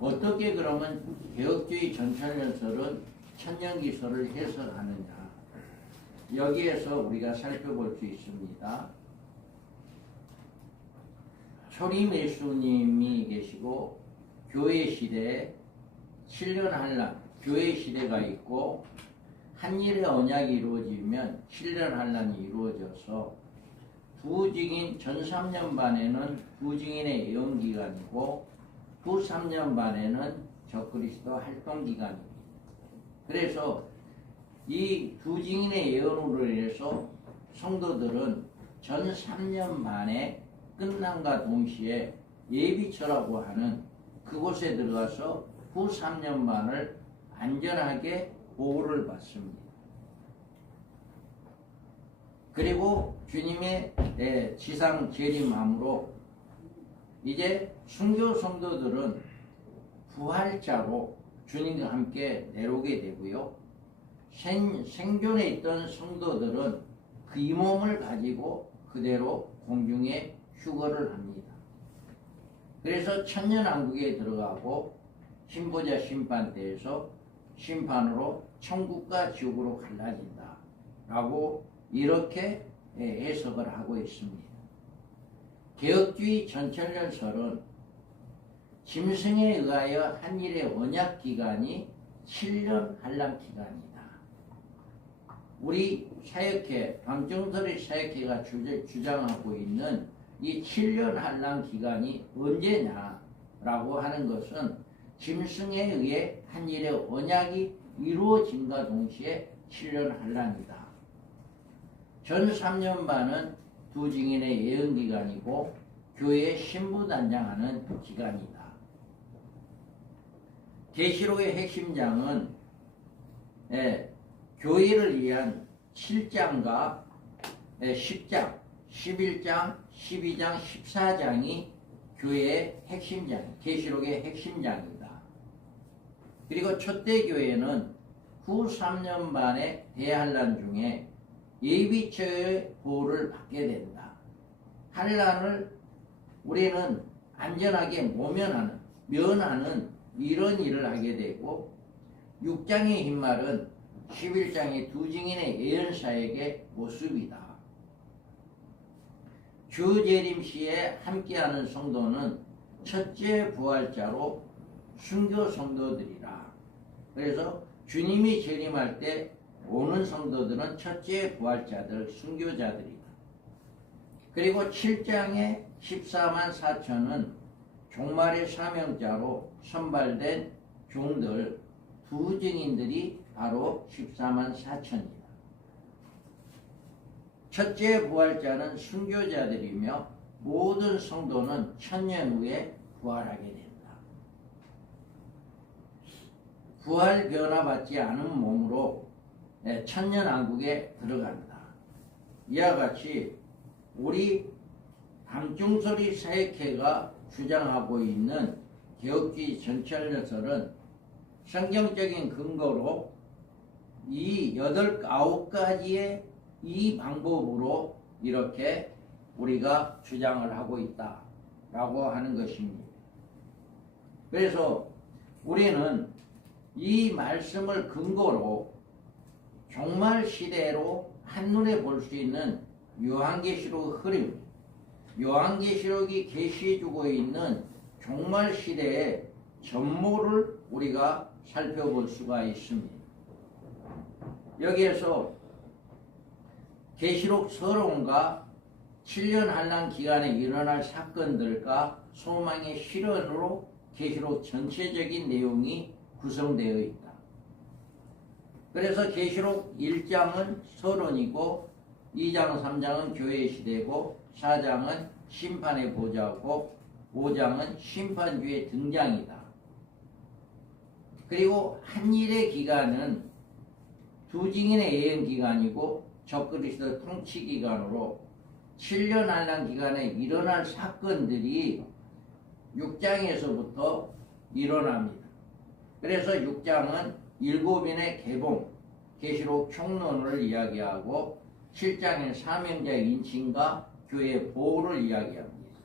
어떻게 그러면 개혁주의 전철연설은 천년기설을 해석하느냐, 여기에서 우리가 살펴볼 수 있습니다. 초림예수님이 계시고 교회 시대에 7년 한란, 교회 시대가 있고 한일의 언약이 이루어지면 7년 한란이 이루어져서 두 증인 전 3년 반에는 두 증인의 예언 기간이고 후 3년 반에는 적그리스도 활동 기간입니다. 그래서 이 두 증인의 예언으로 인해서 성도들은 전 3년 반에 끝남과 동시에 예비처라고 하는 그곳에 들어가서 후 3년 반을 안전하게 보호를 받습니다. 그리고 주님의 지상 재림함으로 이제 순교 성도들은 부활자로 주님과 함께 내려오게 되고요. 생존에 있던 성도들은 그 이 몸을 가지고 그대로 공중에 휴거를 합니다. 그래서 천년왕국에 들어가고 신보자 심판대에서 심판으로 천국과 지옥으로 갈라진다 라고 이렇게 해석을 하고 있습니다. 개혁주의 전철연설은 짐승에 의하여 한일의 언약 기간이 7년 한란 기간이다. 우리 사역회, 방정설의 사역회가 주장하고 있는 이 7년 한란 기간이 언제냐라고 하는 것은 짐승에 의해 한일의 언약이 이루어짐과 동시에 7년 한란이다. 전 3년 반은 두 증인의 예언 기간이고 교회에 신부단장하는 기간이다. 계시록의 핵심장은 교회를 위한 7장과 10장, 11장, 12장, 14장이 교회의 핵심장, 계시록의 핵심장이다. 그리고 초대교회는 후 3년 반의 대한란 중에 예비처의 보호를 받게 된다. 한란을 우리는 안전하게 면하는 이런 일을 하게 되고 6장의 흰말은 11장의 두 증인의 예언사에게 모습이다. 주 재림 시에 함께하는 성도는 첫째 부활자로 순교 성도들이라. 그래서 주님이 재림할 때 오는 성도들은 첫째 부활자들, 순교자들이다. 그리고 7장의 14만 4천은 종말의 사명자로 선발된 종들, 두 증인들이 바로 14만 4천이다. 첫째 부활자는 순교자들이며 모든 성도는 천년 후에 부활하게 된다. 부활 변화받지 않은 몸으로 천년왕국에 들어간다. 이와 같이 우리 밤중소리 사역회가 주장하고 있는 개혁주의 전철연설은 성경적인 근거로 이 9가지의 이 방법으로 이렇게 우리가 주장을 하고 있다라고 하는 것입니다. 그래서 우리는 이 말씀을 근거로 종말 시대로 한눈에 볼 수 있는 요한계시록 흐름, 요한계시록이 계시해주고 있는 종말 시대의 전모를 우리가 살펴볼 수가 있습니다. 여기에서 계시록 서론과 7년 한란 기간에 일어날 사건들과 소망의 실현으로 계시록 전체적인 내용이 구성되어 있다. 그래서 계시록 1장은 서론이고 2장, 3장은 교회의 시대고 4장은 심판의 보좌고 5장은 심판주의 등장이다. 그리고 한일의 기간은 두 증인의 예언 기간이고 적그리스도 통치 기간으로 7년 한란 기간에 일어날 사건들이 6장에서부터 일어납니다. 그래서 6장은 7인의 개봉, 계시록 총론을 이야기하고 7장의 사명자의 인칭과 교회의 보호를 이야기합니다.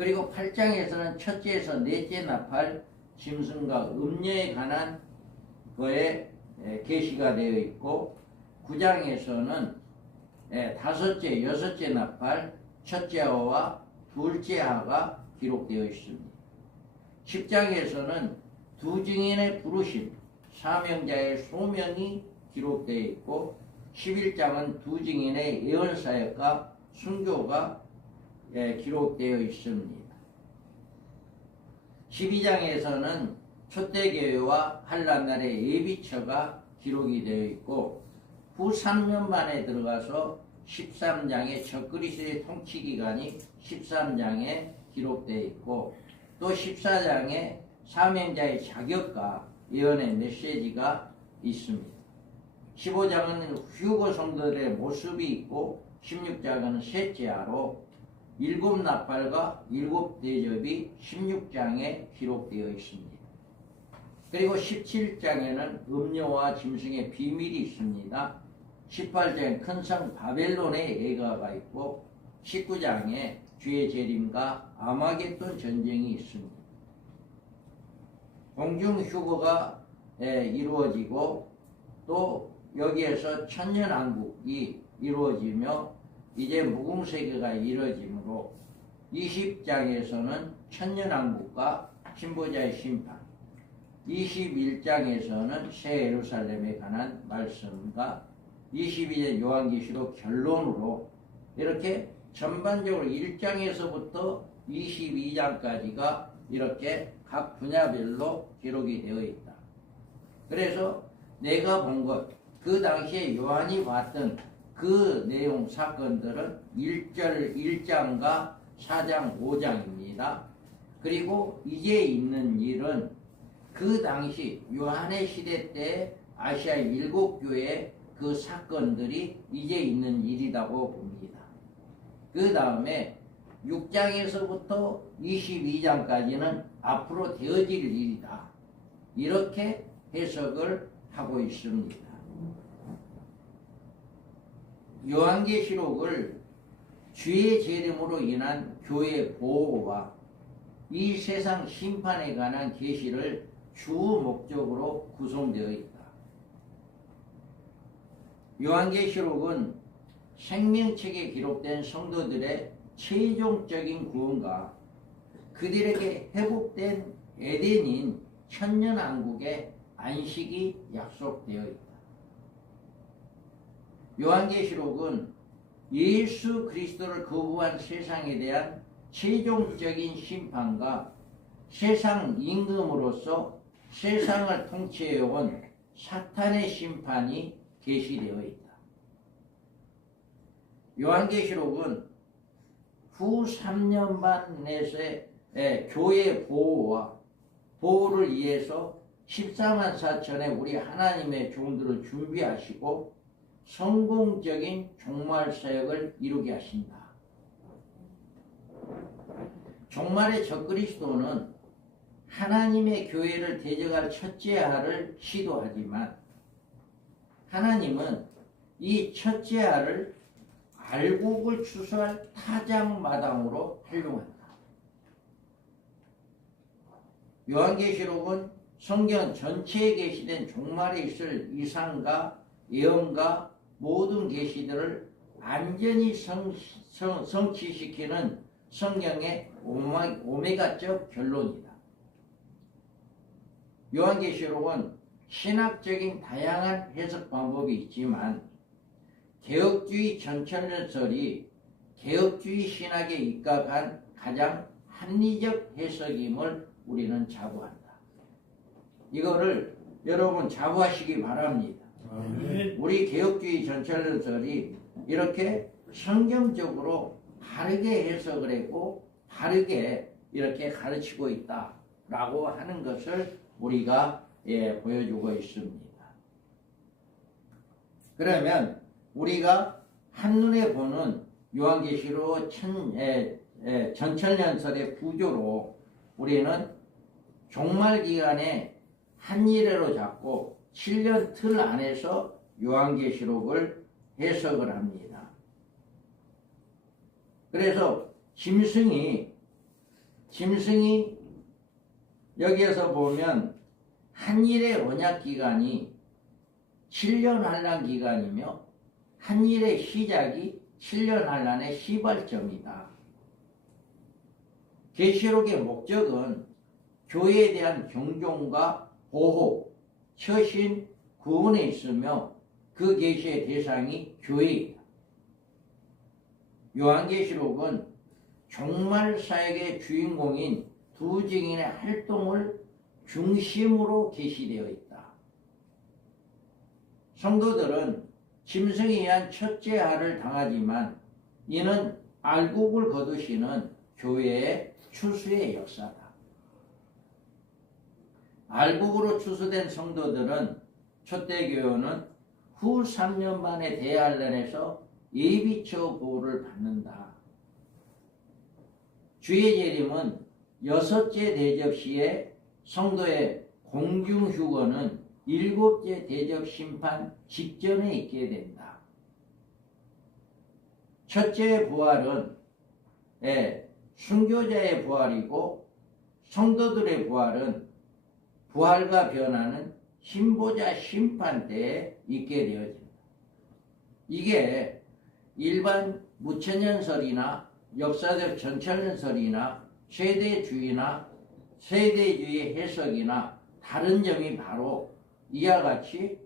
그리고 8장에서는 첫째에서 넷째 나팔 짐승과 음녀에 관한 거에 계시가 되어 있고 9장에서는 다섯째, 여섯째 나팔 첫째 하와 둘째 하가 기록되어 있습니다. 10장에서는 두 증인의 부르심, 사명자의 소명이 기록되어 있고 11장은 두 증인의 예언사역과 순교가 기록되어 있습니다. 12장에서는 초대교회와 한란날의 예비처가 기록이 되어 있고 후 3년 만에 들어가서 13장의 적그리스도의 통치기간이 13장에 기록되어 있고 또 14장에 사명자의 자격과 예언의 메시지가 있습니다. 15장은 휴거 성도들의 모습이 있고 16장은 셋째 하로 일곱 나팔과 일곱 대접이 16장에 기록되어 있습니다. 그리고 17장에는 음녀와 짐승의 비밀이 있습니다. 18장에 큰 성 바벨론의 예가가 있고 19장에 주의 재림과 아마겟돈 전쟁이 있습니다. 공중 휴거가 이루어지고 또 여기에서 천년왕국이 이루어지며 이제 무궁세계가 이루어지므로 20장에서는 천년왕국과 신보자의 심판, 21장에서는 새 예루살렘에 관한 말씀과 22장 요한계시록 결론으로 이렇게 전반적으로 1장에서부터 22장까지가 이렇게 각 분야별로 기록이 되어 있다. 그래서 내가 본 것, 그 당시에 요한이 봤던 그 내용 사건들은 1절 1장과 4장 5장입니다. 그리고 이제 있는 일은 그 당시 요한의 시대 때 아시아 7교회의 그 사건들이 이제 있는 일이라고 봅니다. 그 다음에 6장에서부터 22장까지는 앞으로 되어질 일이다. 이렇게 해석을 하고 있습니다. 요한계시록을 주의 재림으로 인한 교회 보호와 이 세상 심판에 관한 계시를 주 목적으로 구성되어 있다. 요한계시록은 생명책에 기록된 성도들의 최종적인 구원과 그들에게 회복된 에덴인 천년왕국의 안식이 약속되어 있다. 요한계시록은 예수 그리스도를 거부한 세상에 대한 최종적인 심판과 세상 임금으로서 세상을 통치해온 사탄의 심판이 계시되어 있다. 요한계시록은 후 3년 반 내에 교회 보호를 위해서 14만 4천의 우리 하나님의 종들을 준비하시고 성공적인 종말 사역을 이루게 하신다. 종말의 적그리스도는 하나님의 교회를 대적할 첫째 알을 시도하지만 하나님은 이 첫째 알을 알곡을 추수할 타작마당으로 활용한다. 요한계시록은 성경 전체에 계시된 종말에 있을 이상과 예언과 모든 계시들을 완전히 성취시키는 성경의 오메가적 결론이다. 요한계시록은 신학적인 다양한 해석 방법이 있지만 개혁주의 전천년설이 개혁주의 신학에 입각한 가장 합리적 해석임을 우리는 자부한다. 이거를 여러분 자부하시기 바랍니다. 우리 개혁주의 전천년설이 이렇게 성경적으로 바르게 해석을 했고 바르게 이렇게 가르치고 있다라고 하는 것을 우리가 보여주고 있습니다. 그러면 우리가 한눈에 보는 요한계시록 전천년설의 구조로 우리는 종말기간에 한 일회로 잡고 7년 틀 안에서 요한계시록을 해석을 합니다. 그래서 짐승이 짐승이 여기에서 보면 한일의 언약 기간이 7년 환란 기간이며 한일의 시작이 7년 환란의 시발점이다. 계시록의 목적은 교회에 대한 경종과 보호, 처신, 구원에 있으며 그 계시의 대상이 교회이다. 요한계시록은 종말 사역의 주인공인 두 증인의 활동을 중심으로 계시되어 있다. 성도들은 짐승에 의한 첫째 할을 당하지만 이는 알곡을 거두시는 교회의 추수의 역사다. 알곡으로 추수된 성도들은 초대교회는 후 3년 만에 대환란에서 예비처 보호를 받는다. 주의 재림은 여섯째 대접 시에 성도의 공중휴거는 일곱째 대접 심판 직전에 있게 된다. 첫째 부활은 순교자의 부활이고 성도들의 부활은 부활과 변화는 신보자 심판 때에 있게 되어진다. 이게 일반 무천년설이나 역사적 전천년설이나 세대주의나 세대주의 해석이나 다른 점이 바로 이와 같이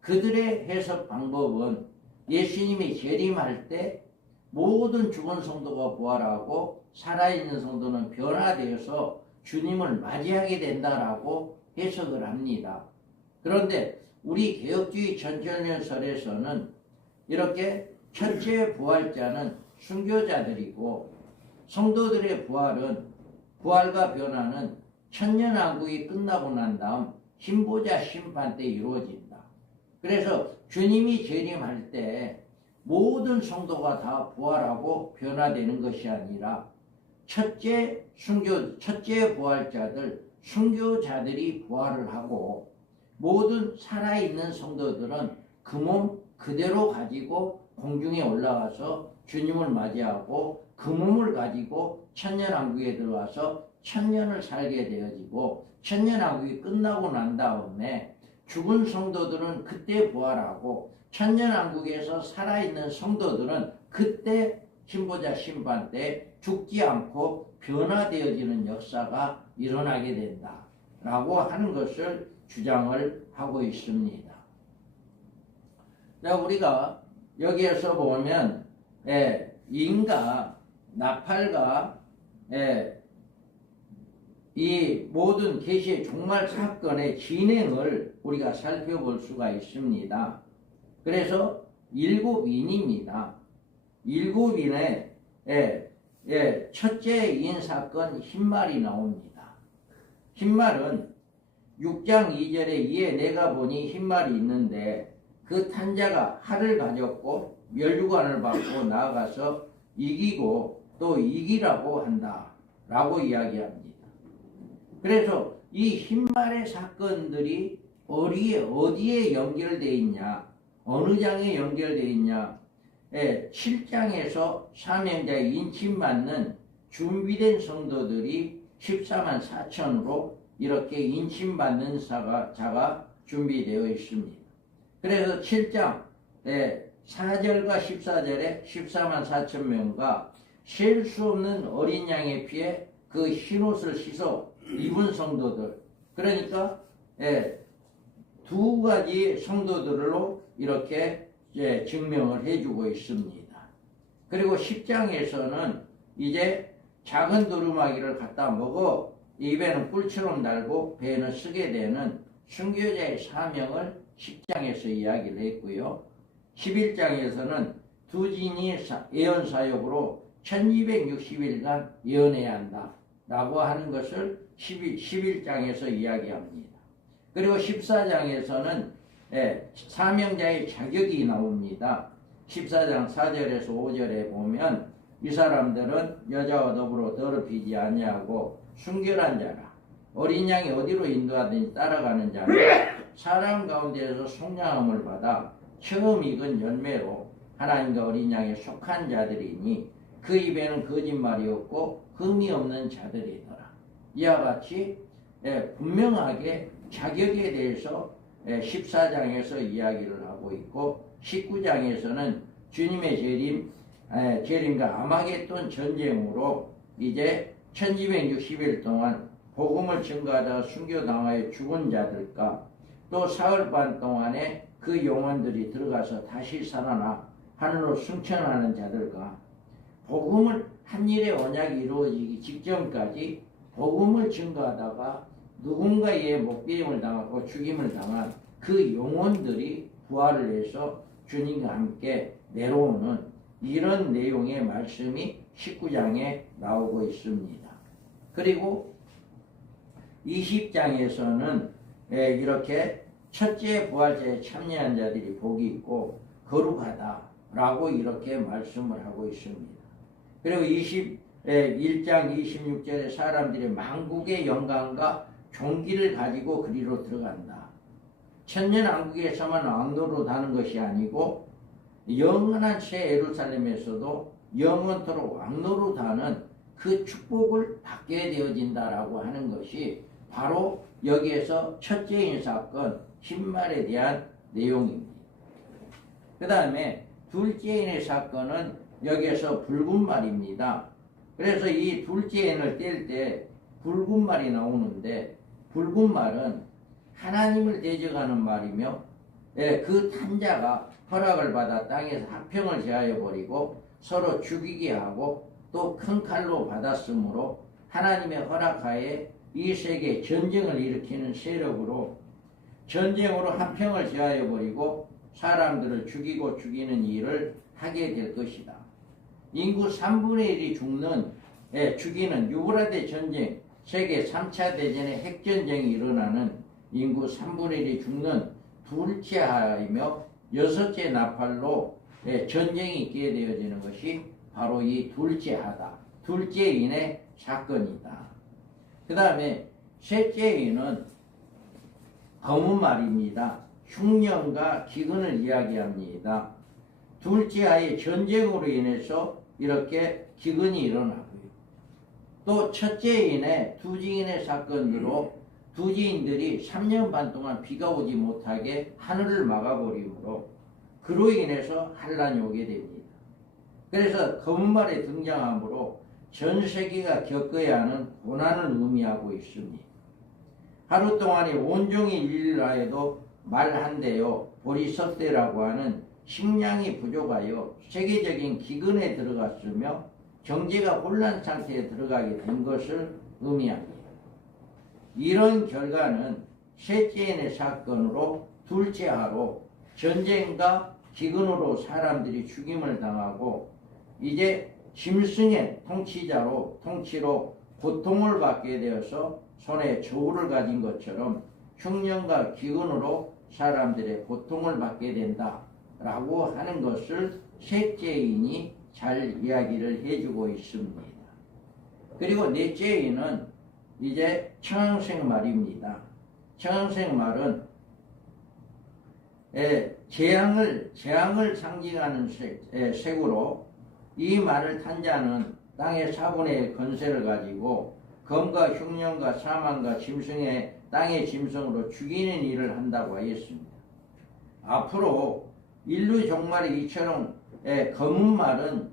그들의 해석 방법은 예수님이 재림할 때 모든 죽은 성도가 부활하고 살아있는 성도는 변화되어서 주님을 맞이하게 된다라고 해석을 합니다. 그런데 우리 개혁주의 전천년설에서는 이렇게 첫째 부활자는 순교자들이고 성도들의 부활과 변화는 천년왕국이 끝나고 난 다음 신보자 심판 때 이루어진다. 그래서 주님이 재림할 때 모든 성도가 다 부활하고 변화되는 것이 아니라 첫째 부활자들, 순교자들이 부활을 하고 모든 살아있는 성도들은 그 몸 그대로 가지고 공중에 올라가서 주님을 맞이하고 그 몸을 가지고 천년왕국에 들어와서 천년을 살게 되어지고 천년왕국이 끝나고 난 다음에 죽은 성도들은 그때 부활하고 천년왕국에서 살아있는 성도들은 그때 신보자 심판 때 죽지 않고 변화되어지는 역사가 일어나게 된다 라고 하는 것을 주장을 하고 있습니다. 자, 우리가 여기에서 보면 인과 나팔과 이 모든 계시의 종말 사건의 진행을 우리가 살펴볼 수가 있습니다. 그래서 7인입니다. 7인의 첫째 인 사건 흰말이 나옵니다. 흰말은 6장 2절에 이에 내가 보니 흰말이 있는데 그 탄자가 활을 가졌고 멸류관을 받고 나아가서 이기고 또 이기라고 한다 라고 이야기합니다. 그래서 이 흰말의 사건들이 어디에 연결되어 있냐, 어느 장에 연결되어 있냐, 7장에서 사명자의 인침받는 준비된 성도들이 14만 4천으로 이렇게 인침받는 자가 준비되어 있습니다. 그래서 7장 4절과 14절에 14만 4천 명과 셀 수 없는 어린 양의 피에 그 흰옷을 씻어 입은 성도들, 그러니까 두 가지 성도들로 이렇게 증명을 해주고 있습니다. 그리고 10장에서는 이제 작은 두루마기를 갖다 먹어 입에는 꿀처럼 달고 배에는 쓰게 되는 순교자의 사명을 10장에서 이야기를 했고요. 11장에서는 두 진이 예언 사역으로 1260일간 예언해야 한다 라고 하는 것을 11장에서 이야기합니다. 그리고 14장에서는 사명자의 자격이 나옵니다. 14장 4절에서 5절에 보면 이 사람들은 여자와 더불어 더럽히지 아니하고 순결한 자라, 어린 양이 어디로 인도하든지 따라가는 자라, 사람 가운데에서 속량함을 받아 처음 익은 열매로 하나님과 어린 양에 속한 자들이니 그 입에는 거짓말이 없고 그 흠이 없는 자들이더라. 이와 같이 분명하게 자격에 대해서 14장에서 이야기를 하고 있고 19장에서는 주님의 재림과 아마겟돈 전쟁으로 이제 1260일 동안 복음을 증거하다가 순교당하여 죽은 자들과 또 사흘 반 동안에 그 영혼들이 들어가서 다시 살아나 하늘로 승천하는 자들과 복음을 한 일의 언약이 이루어지기 직전까지 복음을 증거하다가 누군가의 목베림을 당하고 죽임을 당한 그 영혼들이 부활을 해서 주님과 함께 내려오는 이런 내용의 말씀이 19장에 나오고 있습니다. 그리고 20장에서는 이렇게 첫째 부활절에 참여한 자들이 복이 있고 거룩하다라고 이렇게 말씀을 하고 있습니다. 그리고 21장 26절에 사람들이 만국의 영광과 종기를 가지고 그리로 들어간다. 천년왕국에서만 왕노로 다는 것이 아니고 영원한 새 예루살렘에서도 영원토록 왕노로 다는 그 축복을 받게 되어진다라고 하는 것이 바로 여기에서 첫째인 사건 흰말에 대한 내용입니다. 그 다음에 둘째인의 사건은 여기에서 붉은 말입니다. 그래서 이 둘째인을 뗄 때 붉은 말이 나오는데 붉은 말은 하나님을 대적하는 말이며 그 탄자가 허락을 받아 땅에서 화평을 제하여 버리고 서로 죽이게 하고 또 큰 칼로 받았으므로 하나님의 허락하에 이 세계에 전쟁을 일으키는 세력으로 전쟁으로 화평을 제하여 버리고 사람들을 죽이고 죽이는 일을 하게 될 것이다. 인구 3분의 1이 죽이는 유브라데 전쟁, 세계 3차 대전의 핵전쟁이 일어나는 인구 3분의 1이 죽는 둘째 하이며 여섯째 나팔로 전쟁이 있게 되어지는 것이 바로 이 둘째 하다. 둘째인의 사건이다. 그 다음에 셋째인은 검은 말입니다. 흉년과 기근을 이야기합니다. 둘째 하의 전쟁으로 인해서 이렇게 기근이 일어나고요. 또 첫째인의 두지인의 사건으로 두지인들이 3년 반 동안 비가 오지 못하게 하늘을 막아버리므로 그로 인해서 환란이 오게 됩니다. 그래서 검은 말에 등장하므로 전 세계가 겪어야 하는 고난을 의미하고 있습니다. 하루 동안에 온종일 일하여도 말 한 대요 보리석대라고 하는 식량이 부족하여 세계적인 기근에 들어갔으며 경제가 혼란 상태에 들어가게 된 것을 의미합니다. 이런 결과는 셋째인의 사건으로 둘째 하로 전쟁과 기근으로 사람들이 죽임을 당하고 이제 짐승의 통치로 고통을 받게 되어서 손에 저울을 가진 것처럼 흉년과 기근으로 사람들의 고통을 받게 된다라고 하는 것을 셋째인이 잘 이야기를 해주고 있습니다. 그리고 넷째인은 이제 청황색 말입니다. 청황색 말은 재앙을 상징하는 색으로 이 말을 탄 자는 땅의 4분의 1 건세를 가지고 검과 흉년과 사망과 짐승의 땅의 짐승으로 죽이는 일을 한다고 하였습니다. 앞으로 인류 종말이 이처럼 검은 말은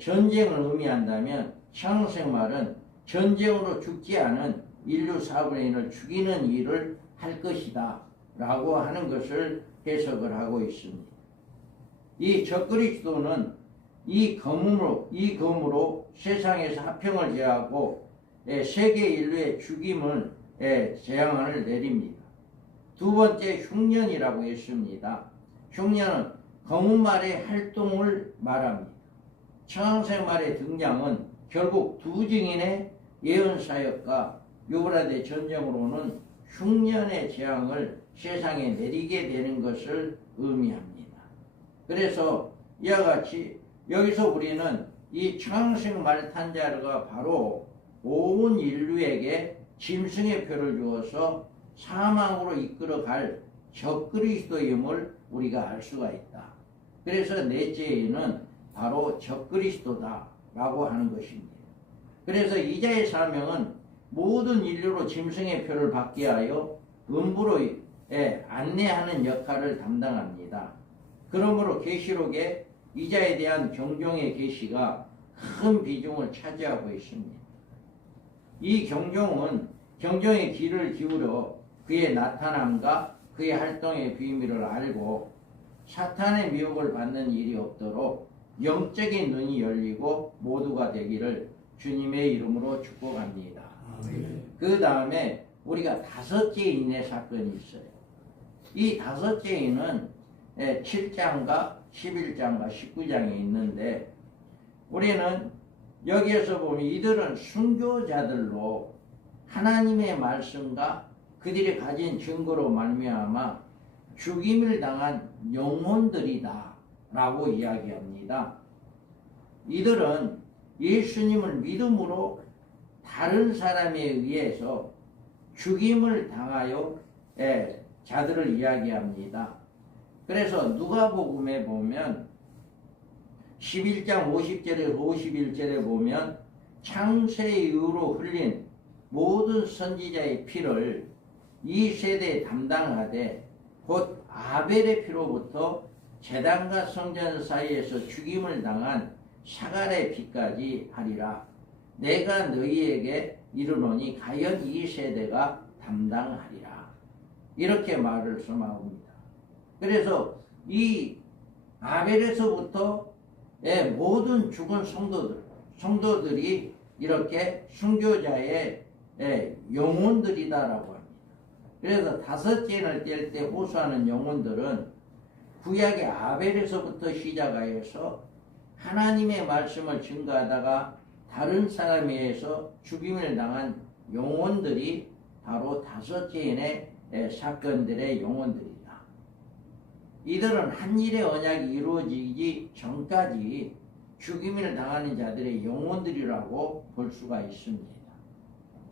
전쟁을 의미한다면 청색 말은 전쟁으로 죽지 않은 인류 4분의 1을 죽이는 일을 할 것이다 라고 하는 것을 해석을 하고 있습니다. 이 적그리스도는 이 검으로 세상에서 화평을 제하고 세계 인류의 죽임을 재앙을 내립니다. 두 번째 흉년이라고 했습니다. 흉년은 검은 말의 활동을 말합니다. 청황색 말의 등장은 결국 두 증인의 예언사역과 유브라데 전쟁으로는 흉년의 재앙을 세상에 내리게 되는 것을 의미합니다. 그래서 이와 같이 여기서 우리는 이 청황색 말 탄자가 바로 온 인류에게 짐승의 표를 주어서 사망으로 이끌어갈 적그리스도임을 우리가 알 수가 있다. 그래서 넷째는 바로 적그리스도다라고 하는 것입니다. 그래서 이자의 사명은 모든 인류로 짐승의 표를 받게 하여 음부로 안내하는 역할을 담당합니다. 그러므로 계시록에 이자에 대한 경종의 계시가 큰 비중을 차지하고 있습니다. 이 경종은 경종의 귀를 기울여 그의 나타남과 그의 활동의 비밀을 알고 사탄의 미혹을 받는 일이 없도록 영적인 눈이 열리고 모두가 되기를 주님의 이름으로 축복합니다. 그 다음에 우리가 다섯째 인의 사건이 있어요. 이 다섯째 인은 7장과 11장과 19장에 있는데 우리는 여기에서 보면 이들은 순교자들로 하나님의 말씀과 그들이 가진 증거로 말미암아 죽임을 당한 영혼들이다 라고 이야기합니다. 이들은 예수님을 믿음으로 다른 사람에 의해서 죽임을 당하여 자들을 이야기합니다. 그래서 누가복음에 보면 11장 50절에서 51절에 보면 창세 이후로 흘린 모든 선지자의 피를 이 세대에 담당하되 곧 아벨의 피로부터 제단과 성전 사이에서 죽임을 당한 사갈의 피까지 하리라. 내가 너희에게 이르노니 과연 이 세대가 담당하리라. 이렇게 말을 써나옵니다. 그래서 이 아벨에서부터 모든 죽은 성도들이 이렇게 순교자의 영혼들이다라고 합니다. 그래서 다섯째를 뗄 때 호소하는 영혼들은 구약의 아벨에서부터 시작하여서 하나님의 말씀을 증거하다가 다른 사람에 의해서 죽임을 당한 영혼들이 바로 다섯째인의 사건들의 영혼들이다. 이들은 한 일의 언약이 이루어지기 전까지 죽임을 당하는 자들의 영혼들이라고 볼 수가 있습니다.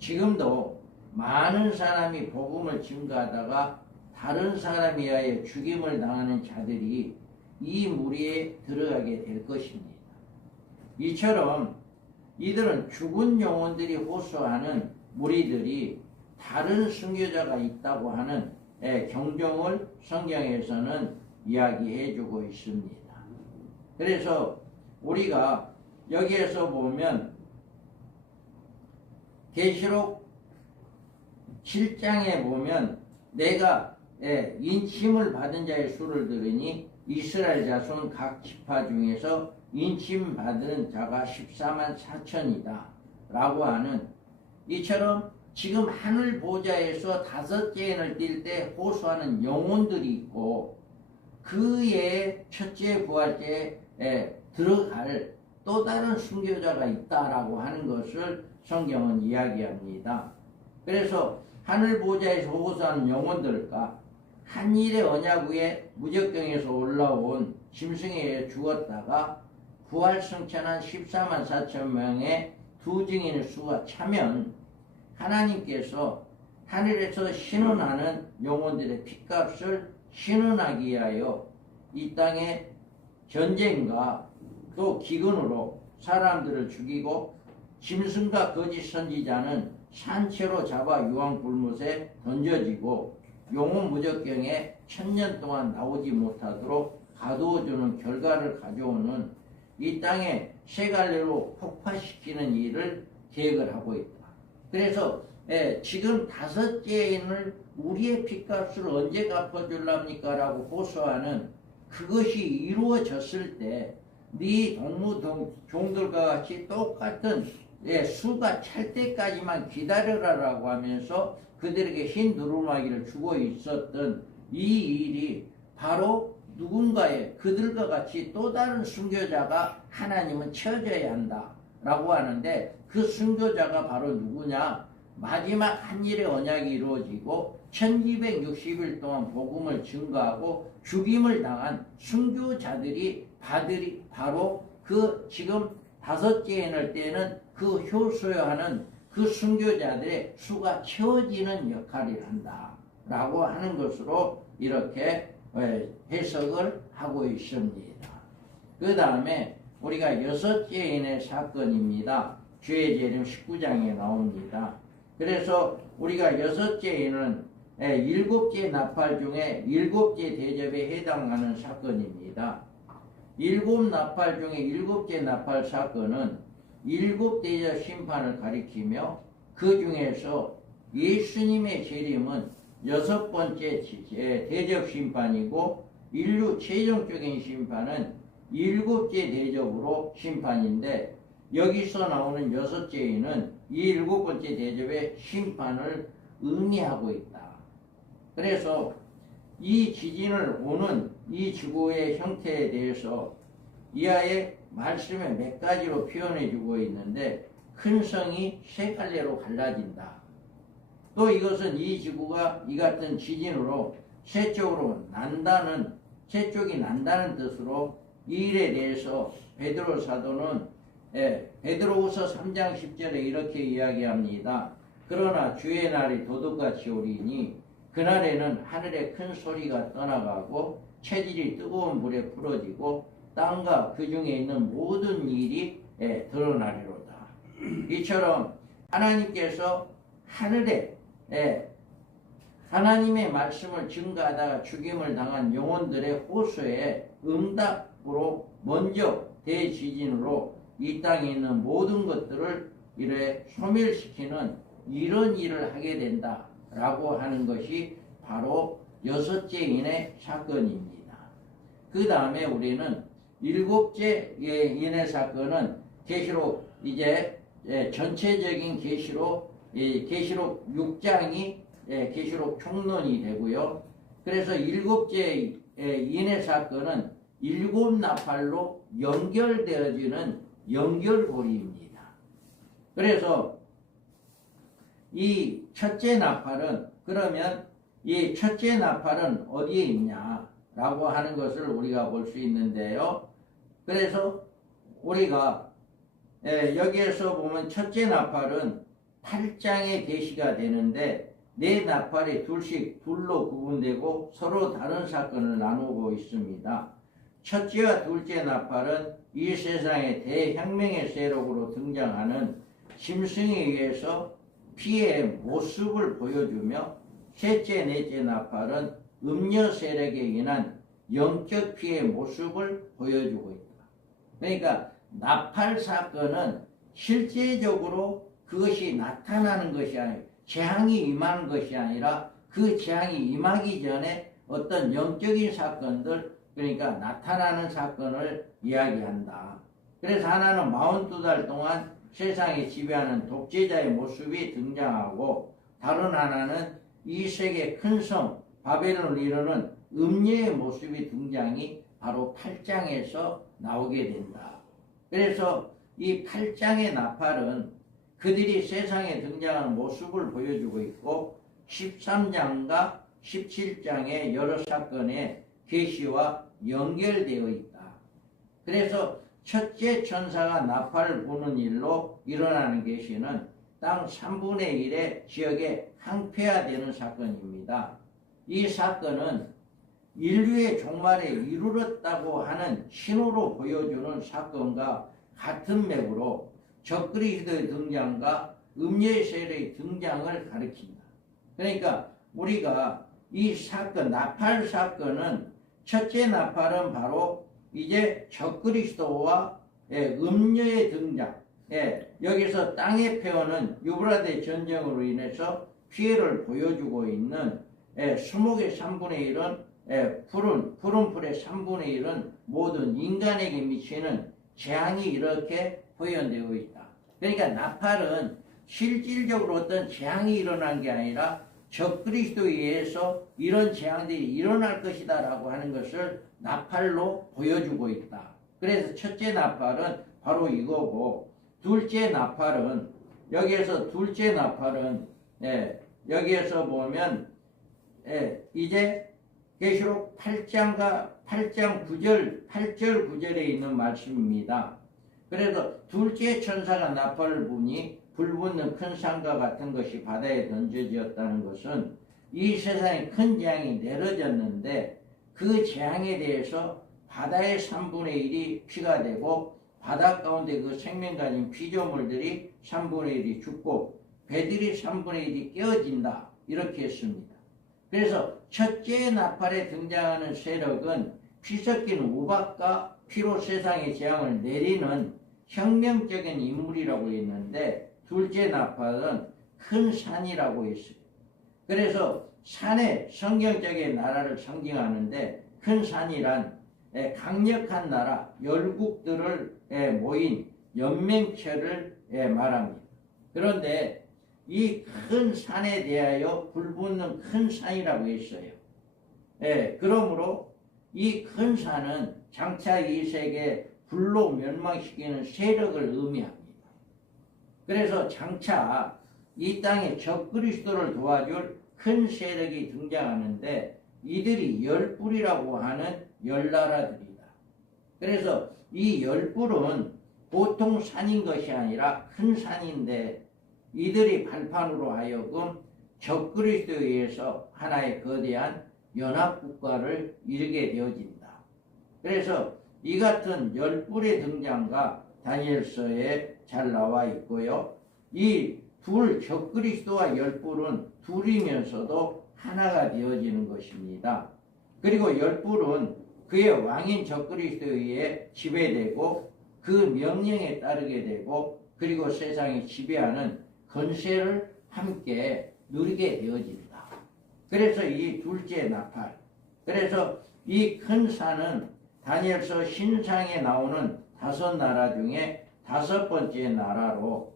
지금도 많은 사람이 복음을 증거하다가 다른 사람에 의하여 죽임을 당하는 자들이 이 무리에 들어가게 될 것입니다. 이처럼 이들은 죽은 영혼들이 호소하는 무리들이 다른 순교자가 있다고 하는 경종을 성경에서는 이야기해 주고 있습니다. 그래서 우리가 여기에서 보면 계시록 7장에 보면 내가 인침을 받은 자의 수를 들으니 이스라엘 자손 각 지파 중에서 인침 받은 자가 14만 4천이다 라고 하는 이처럼 지금 하늘 보좌에서 다섯째 인을 띌 때 호소하는 영혼들이 있고 그의 첫째 부활제에 들어갈 또 다른 순교자가 있다라고 하는 것을 성경은 이야기합니다. 그래서 하늘 보좌에서 호소하는 영혼들과 한일의 언약 위에 무적경에서 올라온 짐승에 죽었다가 부활 승천한 14만 4천 명의 두 증인의 수가 차면 하나님께서 하늘에서 신원하는 영혼들의 핏값을 신원하기 위하여 이 땅에 전쟁과 또 기근으로 사람들을 죽이고 짐승과 거짓 선지자는 산채로 잡아 유황불못에 던져지고 용혼 무적경에 1000년 동안 나오지 못하도록 가두어주는 결과를 가져오는 이 땅에 세 갈래로 폭파시키는 일을 계획을 하고 있다. 그래서 지금 다섯째 인을 우리의 핏값을 언제 갚아줄랍니까? 라고 호소하는 그것이 이루어졌을 때 네 종들과 같이 똑같은 수가 찰 때까지만 기다려라라고 하면서 그들에게 흰 두루마기를 주고 있었던 이 일이 바로 누군가의 그들과 같이 또 다른 순교자가 하나님은 채워져야 한다라고 하는데 그 순교자가 바로 누구냐? 마지막 한 일의 언약이 이루어지고 1260일 동안 복음을 증거하고 죽임을 당한 순교자들이 바로 그 지금 다섯째 인을 때는 그 효소여하는 그 순교자들의 수가 채워지는 역할을 한다라고 하는 것으로 이렇게 해석을 하고 있습니다. 그 다음에 우리가 여섯째 인의 사건입니다. 주의 재림 19장에 나옵니다. 그래서 우리가 여섯째에는 일곱째 나팔 중에 일곱째 대접에 해당하는 사건입니다. 일곱 나팔 중에 일곱째 나팔 사건은 일곱 대접 심판을 가리키며 그 중에서 예수님의 재림은 여섯 번째 대접 심판이고 인류 최종적인 심판은 일곱째 대접으로 심판인데 여기서 나오는 여섯째에는 이 일곱 번째 대접의 심판을 의미하고 있다. 그래서 이 지진을 오는 이 지구의 형태에 대해서 이하의 말씀에 몇 가지로 표현해 주고 있는데 큰 성이 세 갈래로 갈라진다. 또 이것은 이 지구가 이 같은 지진으로 세 쪽이 난다는 뜻으로 이 일에 대해서 베드로 사도는 베드로후서 3장 10절에 이렇게 이야기합니다. 그러나 주의 날이 도둑같이 오리니 그날에는 하늘에 큰 소리가 떠나가고 체질이 뜨거운 불에 풀어지고 땅과 그 중에 있는 모든 일이 드러나리로다. 이처럼 하나님께서 하늘에 하나님의 말씀을 증거하다가 죽임을 당한 영혼들의 호소에 응답으로 먼저 대지진으로 이 땅에 있는 모든 것들을 이래 소멸시키는 이런 일을 하게 된다라고 하는 것이 바로 여섯째 인의 사건입니다. 그 다음에 우리는 일곱째 인의 사건은 계시록 이제 전체적인 계시록 6장이 계시록 총론이 되고요. 그래서 일곱째 인의 사건은 일곱 나팔로 연결되어지는 연결고리입니다. 그래서 이 첫째 나팔은 그러면 이 첫째 나팔은 어디에 있냐라고 하는 것을 우리가 볼 수 있는데요. 그래서 우리가 여기에서 보면 첫째 나팔은 8장의 계시가 되는데 네 나팔이 둘로 구분되고 서로 다른 사건을 나누고 있습니다. 첫째와 둘째 나팔은 이 세상의 대혁명의 세력으로 등장하는 짐승에 의해서 피의 모습을 보여주며 셋째, 넷째 나팔은 음녀 세력에 인한 영적 피의 모습을 보여주고 있다. 그러니까 나팔 사건은 실제적으로 그것이 나타나는 것이 아니라 재앙이 임하는 것이 아니라 그 재앙이 임하기 전에 어떤 영적인 사건들 그러니까 나타나는 사건을 이야기한다. 그래서 하나는 42달 동안 세상에 지배하는 독재자의 모습이 등장하고 다른 하나는 이 세계 큰 성 바벨론을 이루는 음녀의 모습이 등장이 바로 8장에서 나오게 된다. 그래서 이 8장의 나팔은 그들이 세상에 등장하는 모습을 보여주고 있고 13장과 17장의 여러 사건의 계시와 연결되어 있다. 그래서 첫째 천사가 나팔을 부는 일로 일어나는 계시는 땅 3분의 1의 지역에 항폐화되는 사건입니다. 이 사건은 인류의 종말에 이르렀다고 하는 신호로 보여주는 사건과 같은 맥으로 적그리스도의 등장과 음녀의 세력의 등장을 가리킨다. 그러니까 우리가 이 사건, 나팔 사건은 첫째 나팔은 바로 이제 적그리스도와 음녀의 등장, 여기서 땅의 폐허는 유브라데 전쟁으로 인해서 피해를 보여주고 있는 수목의 3분의 1은 푸른 풀의 3분의 1은 모든 인간에게 미치는 재앙이 이렇게 표현되어 있다. 그러니까 나팔은 실질적으로 어떤 재앙이 일어난 게 아니라 적그리스도에 의해서 이런 재앙들이 일어날 것이다 라고 하는 것을 나팔로 보여주고 있다. 그래서 첫째 나팔은 바로 이거고 둘째 나팔은 여기에서 여기에서 보면 이제 계시록 8장과 8장 9절 8절 9절에 있는 말씀입니다. 그래서 둘째 천사가 나팔을 부니 불붙는 큰 산과 같은 것이 바다에 던져지었다는 것은 이 세상에 큰 재앙이 내려졌는데 그 재앙에 대해서 바다의 3분의 1이 피가 되고 바다 가운데 그 생명 가진 피조물들이 3분의 1이 죽고 배들이 3분의 1이 깨어진다. 이렇게 했습니다. 그래서 첫째 나팔에 등장하는 세력은 피 섞인 우박과 피로 세상의 재앙을 내리는 혁명적인 인물이라고 했는데 둘째 나팔은 큰 산이라고 했어요. 그래서 산의 성경적인 나라를 상징하는데 큰 산이란 강력한 나라, 열국들을 모인 연맹체를 말합니다. 그런데 이 큰 산에 대하여 불붙는 큰 산이라고 했어요. 그러므로 이 큰 산은 장차 이 세계 불로 멸망시키는 세력을 의미합니다. 그래서 장차 이 땅에 적그리스도를 도와줄 큰 세력이 등장하는데 이들이 열불이라고 하는 열나라들이다. 그래서 이 열불은 보통 산인 것이 아니라 큰 산인데 이들이 발판으로 하여금 적그리스도에 의해서 하나의 거대한 연합국가를 이루게 되어진다. 그래서 이 같은 열불의 등장과 다니엘서에 잘 나와 있고요. 이 둘 적그리스도와 열불은 둘이면서도 하나가 되어지는 것입니다. 그리고 열불은 그의 왕인 적그리스도에 의해 지배되고 그 명령에 따르게 되고 그리고 세상을 지배하는 권세를 함께 누리게 되어진다. 그래서 이 둘째 나팔, 그래서 이 큰 산은 다니엘서 신상에 나오는 5나라 중에 5번째 나라로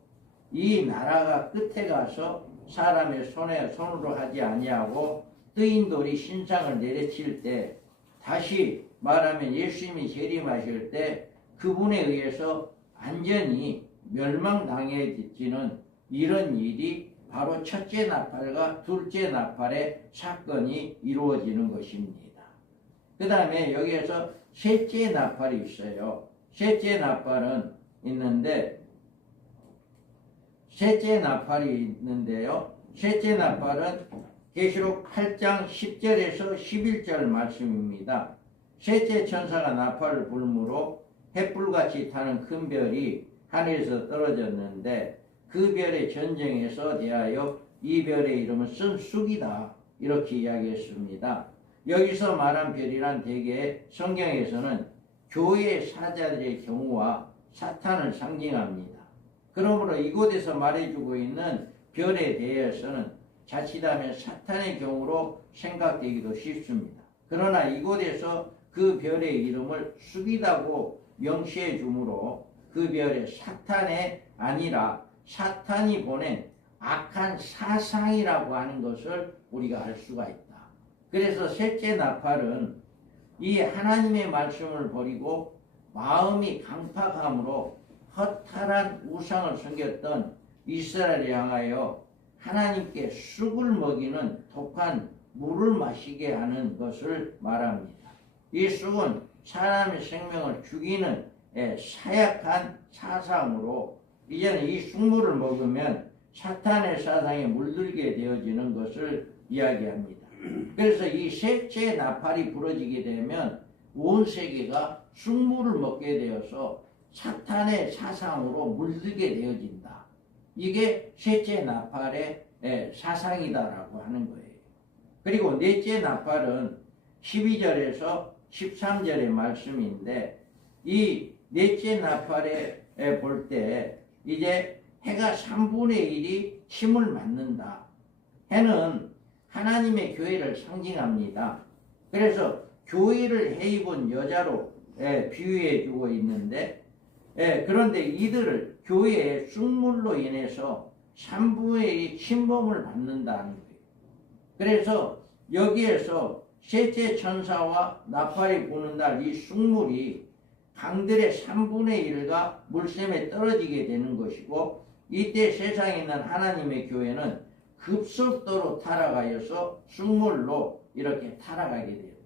이 나라가 끝에 가서 사람의 손으로 하지 아니하고 뜨인 돌이 신상을 내려칠 때 다시 말하면 예수님이 재림하실 때 그분에 의해서 완전히 멸망당해지는 이런 일이 바로 첫째 나팔과 둘째 나팔의 사건이 이루어지는 것입니다. 그 다음에 여기에서 셋째 나팔이 있어요. 셋째 나팔은 있는데요. 셋째 나팔은 계시록 8장 10절에서 11절 말씀입니다. 셋째 천사가 나팔을 불므로 햇불같이 타는 큰 별이 하늘에서 떨어졌는데 그 별의 전쟁에서 대하여 이 별의 이름은 쓴 쑥이다. 이렇게 이야기했습니다. 여기서 말한 별이란 대개 성경에서는 교회 사자들의 경우와 사탄을 상징합니다. 그러므로 이곳에서 말해주고 있는 별에 대해서는 자칫하면 사탄의 경우로 생각되기도 쉽습니다. 그러나 이곳에서 그 별의 이름을 쑥이다고 명시해 주므로 그 별의 사탄의 아니라 사탄이 보낸 악한 사상이라고 하는 것을 우리가 알 수가 있다. 그래서 셋째 나팔은 이 하나님의 말씀을 버리고 마음이 강팍함으로 허탈한 우상을 섬겼던 이스라엘을 향하여 하나님께 쑥을 먹이는 독한 물을 마시게 하는 것을 말합니다. 이 쑥은 사람의 생명을 죽이는 사약한 사상으로 이제는 이 쑥물을 먹으면 사탄의 사상에 물들게 되어지는 것을 이야기합니다. 그래서 이 셋째 나팔이 부러지게 되면 온 세계가 쑥물을 먹게 되어서 사탄의 사상으로 물들게 되어진다. 이게 셋째 나팔의 사상이다라고 하는 거예요. 그리고 넷째 나팔은 12절에서 13절의 말씀인데 이 넷째 나팔에 볼 때 이제 해가 3분의 1이 침을 맞는다. 해는 하나님의 교회를 상징합니다. 그래서 교회를 해입은 여자로 비유해 주고 있는데 그런데 이들을 교회의 쑥물로 인해서 3분의 1이 침범을 받는다는 거예요. 그래서 여기에서 셋째 천사와 나팔이 부는 날 이 쑥물이 강들의 3분의 1과 물샘에 떨어지게 되는 것이고 이때 세상에 있는 하나님의 교회는 급속도로 타락하여서 쑥물로 이렇게 타락하게 됩니다.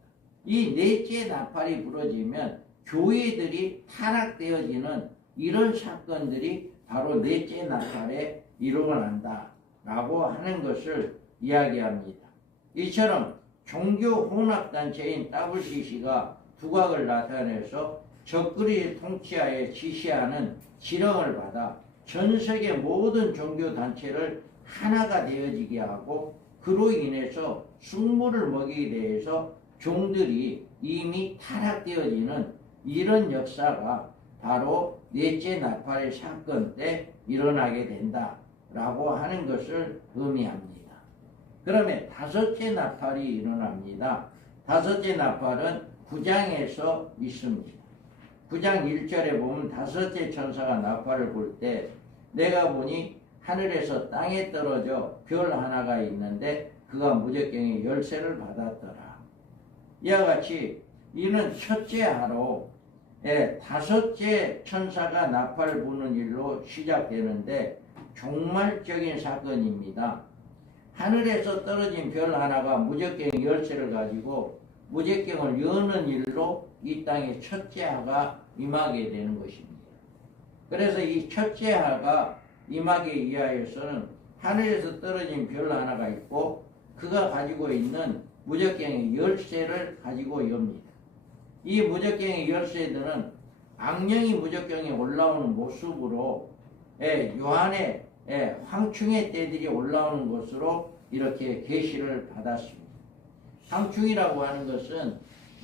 이 넷째 나팔이 부러지면 교회들이 타락되어지는 이런 사건들이 바로 넷째 나팔에 일어난다라고 하는 것을 이야기합니다. 이처럼 종교 혼합단체인 WCC가 두각을 나타내서 적그리 통치하에 지시하는 지령을 받아 전 세계 모든 종교 단체를 하나가 되어지게 하고 그로 인해서 숙물을 먹이게 대해서 종들이 이미 타락되어지는 이런 역사가 바로 넷째 나팔의 사건 때 일어나게 된다라고 하는 것을 의미합니다. 그러면 다섯째 나팔이 일어납니다. 다섯째 나팔은 9장에서 있습니다. 9장 1절에 보면 다섯째 천사가 나팔을 불 때 내가 보니 하늘에서 땅에 떨어져 별 하나가 있는데 그가 무적경의 열쇠를 받았더라. 이와 같이 이는 첫째 하로 다섯째 천사가 나팔 부는 일로 시작되는데 종말적인 사건입니다. 하늘에서 떨어진 별 하나가 무적경의 열쇠를 가지고 무적경을 여는 일로 이 땅에 첫째 하가 임하게 되는 것입니다. 그래서 이 첫째 하가 임하기 위하여서는 하늘에서 떨어진 별 하나가 있고 그가 가지고 있는 무적경의 열쇠를 가지고 엽니다. 이 무적경의 열쇠들은 악령이 무적경에 올라오는 모습으로 요한의 황충의 떼들이 올라오는 것으로 이렇게 계시를 받았습니다. 황충이라고 하는 것은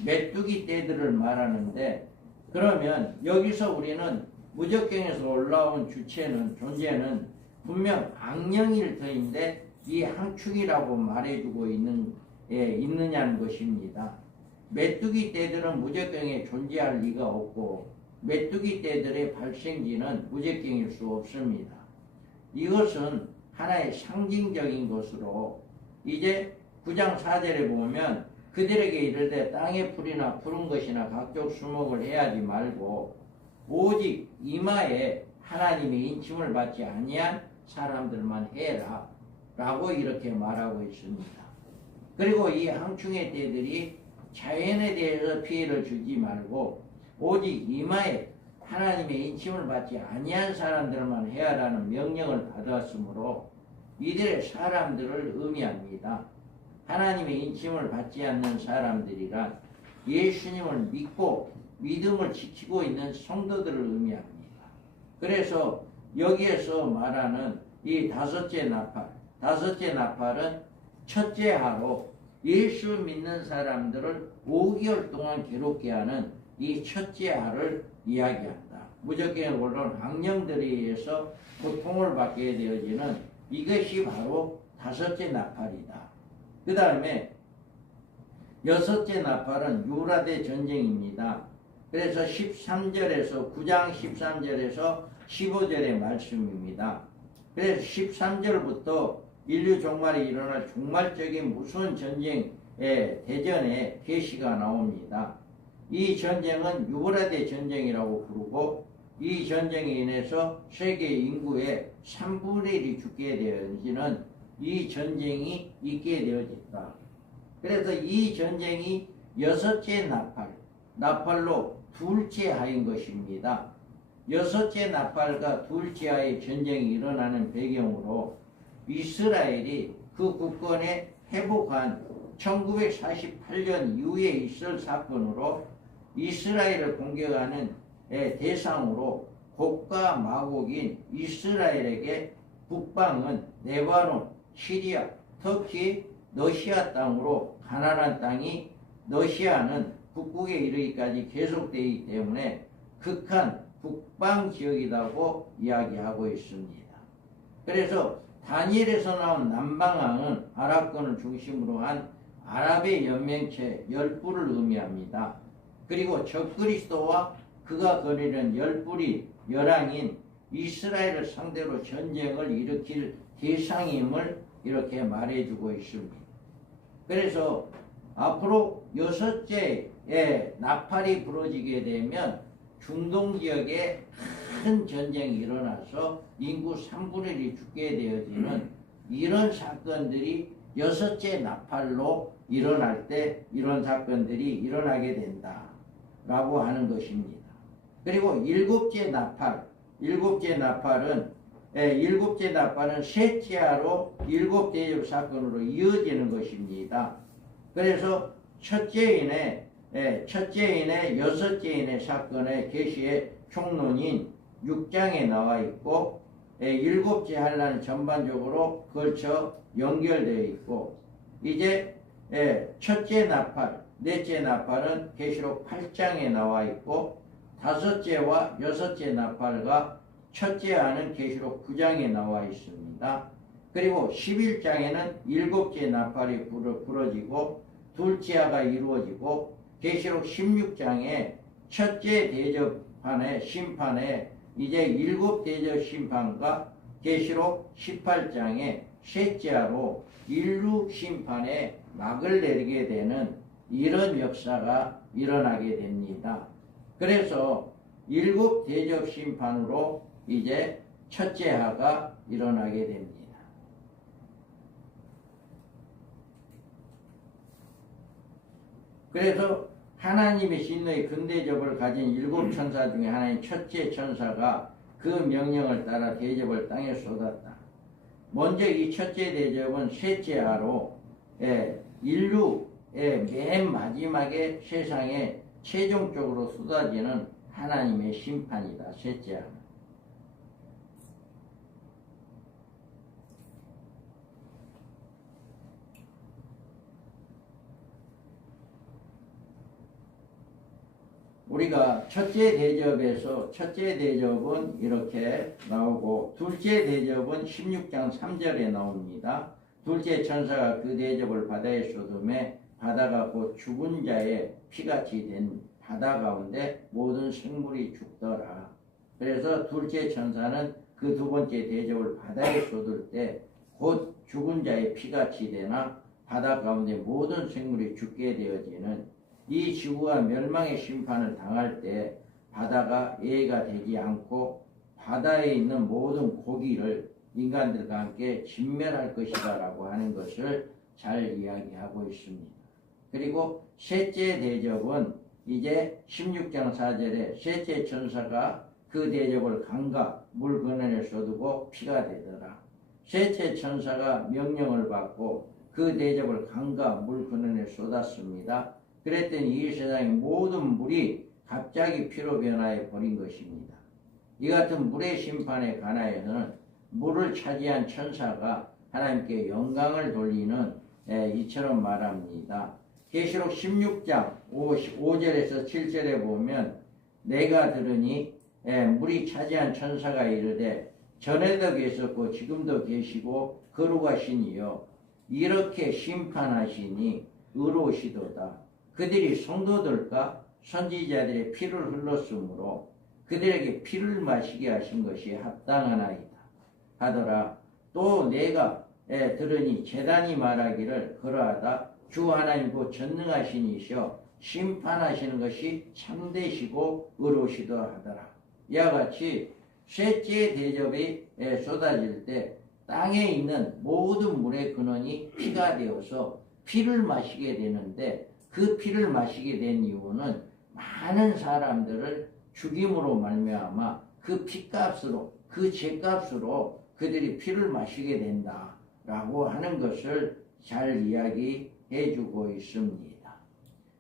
메뚜기 떼들을 말하는데 그러면 여기서 우리는 무적경에서 올라온 존재는 분명 악령일 터인데 이 황충이라고 말해주고 있느냐는 것입니다. 메뚜기 떼들은 무적경에 존재할 리가 없고 메뚜기 떼들의 발생지는 무적경일 수 없습니다. 이것은 하나의 상징적인 것으로 이제 9장 4절에 보면 그들에게 이르되 땅의 풀이나 푸른 것이나 각종 수목을 해하지 말고 오직 이마에 하나님의 인침을 받지 아니한 사람들만 해라 라고 이렇게 말하고 있습니다. 그리고 이 황충의 떼들이 자연에 대해서 피해를 주지 말고 오직 이마에 하나님의 인침을 받지 아니한 사람들만 해야라는 명령을 받았으므로 이들의 사람들을 의미합니다. 하나님의 인침을 받지 않는 사람들이란 예수님을 믿고 믿음을 지키고 있는 성도들을 의미합니다. 그래서 여기에서 말하는 이 다섯째 나팔은 첫째 하로 예수 믿는 사람들을 5개월 동안 괴롭게 하는 이 첫째 하를 이야기한다. 무적경에 올라온 악령들에 의해서 고통을 받게 되어지는 이것이 바로 다섯째 나팔이다. 그 다음에 여섯째 나팔은 유라대 전쟁입니다. 그래서 13절에서 9장 13절에서 15절의 말씀입니다. 그래서 13절부터 인류 종말이 일어날 종말적인 무서운 전쟁의 대전의 계시가 나옵니다. 이 전쟁은 유브라데 전쟁이라고 부르고 이 전쟁에 인해서 세계 인구의 3분의 1이 죽게 되어지는 이 전쟁이 있게 되어졌다. 그래서 이 전쟁이 여섯째 나팔로 둘째 하인 것입니다. 여섯째 나팔과 둘째 하의 전쟁이 일어나는 배경으로 이스라엘이 그 국권에 회복한 1948년 이후에 있을 사건으로 이스라엘을 공격하는 대상으로 곡과 마곡인 이스라엘에게 북방은 레바논, 시리아, 터키, 러시아 땅으로 가나안 땅이 러시아는 북극에 이르기까지 계속되기 때문에 극한 북방 지역이라고 이야기하고 있습니다. 그래서 다니엘에서 나온 남방왕은 아랍권을 중심으로 한 아랍의 연맹체 10부를 의미합니다. 그리고 적그리스도와 그가 거느리는 10불이 열왕인 이스라엘을 상대로 전쟁을 일으킬 대상임을 이렇게 말해주고 있습니다. 그래서 앞으로 여섯째의 나팔이 부러지게 되면 중동 지역에 큰 전쟁이 일어나서 인구 3분의 1이 죽게 되어지는 이런 사건들이 여섯째 나팔로 일어날 때 이런 사건들이 일어나게 된다라고 하는 것입니다. 그리고 일곱째 나팔은 셋째 하로 일곱 대접 사건으로 이어지는 것입니다. 그래서 첫째인의 첫째인의 여섯째인의 사건의 계시의 총론인 6장에 나와 있고, 일곱째 한란은 전반적으로 걸쳐 연결되어 있고, 이제 첫째 나팔, 넷째 나팔은 계시록 8장에 나와 있고, 다섯째와 여섯째 나팔과 첫째 안은 계시록 9장에 나와 있습니다. 그리고 11장에는 일곱째 나팔이 부러지고 둘째 아가 이루어지고, 계시록 16장에 첫째 대접판의 심판에 이제 일곱 대접 심판과 계시록 18장에 셋째 아로 인류 심판에 막을 내리게 되는 이런 역사가 일어나게 됩니다. 그래서 일곱 대접 심판으로 이제 첫째 하가 일어나게 됩니다. 그래서 하나님의 진노의 근대접을 가진 일곱 천사 중에 하나인 첫째 천사가 그 명령을 따라 대접을 땅에 쏟았다. 먼저 이 첫째 대접은 셋째 하로 인류의 맨 마지막에 세상에 최종적으로 쏟아지는 하나님의 심판이다. 셋째 하는. 우리가 첫째 대접에서 첫째 대접은 이렇게 나오고 둘째 대접은 16장 3절에 나옵니다. 둘째 천사가 그 대접을 바다에 쏟음에 바다가 곧 죽은 자의 피같이 된 바다 가운데 모든 생물이 죽더라. 그래서 둘째 천사는 그 두 번째 대접을 바다에 쏟을 때 곧 죽은 자의 피같이 되나 바다 가운데 모든 생물이 죽게 되어지는 이 지구가 멸망의 심판을 당할 때 바다가 예의가 되지 않고 바다에 있는 모든 고기를 인간들과 함께 진멸할 것이다 라고 하는 것을 잘 이야기하고 있습니다. 그리고 셋째 대접은 이제 16장 4절에 셋째 천사가 그 대접을 강과 물 근원에 쏟고 피가 되더라. 셋째 천사가 명령을 받고 그 대접을 강과 물 근원에 쏟았습니다. 그랬더니 이 세상의 모든 물이 갑자기 피로 변화해 버린 것입니다. 이 같은 물의 심판에 관하여는 물을 차지한 천사가 하나님께 영광을 돌리는 이처럼 말합니다. 계시록 16장 5절에서 7절에 보면 내가 들으니 물이 차지한 천사가 이르되 전에도 계셨고 지금도 계시고 거룩하시니요 이렇게 심판하시니 의로우시도다. 그들이 성도들과 선지자들의 피를 흘렀으므로 그들에게 피를 마시게 하신 것이 합당하나이다 하더라. 또 내가 들으니 제단이 말하기를 그러하다. 주 하나님 곧 전능하신 이시여 심판하시는 것이 참되시고 의로우시도다 하더라. 이와 같이 셋째 대접이 쏟아질 때 땅에 있는 모든 물의 근원이 피가 되어서 피를 마시게 되는데 그 피를 마시게 된 이유는 많은 사람들을 죽임으로 말미암아 그 피값으로 그 죄값으로 그들이 피를 마시게 된다라고 하는 것을 잘 이야기해 주고 있습니다.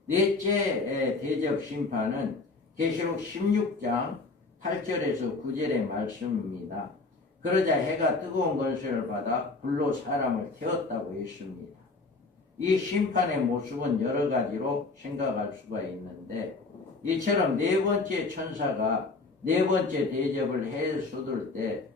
넷째 대접 심판은 계시록 16장 8절에서 9절의 말씀입니다. 그러자 해가 뜨거운 권세를 받아 불로 사람을 태웠다고 했습니다. 이 심판의 모습은 여러 가지로 생각할 수가 있는데 이처럼 네 번째 천사가 네 번째 대접을 해에 쏟을 때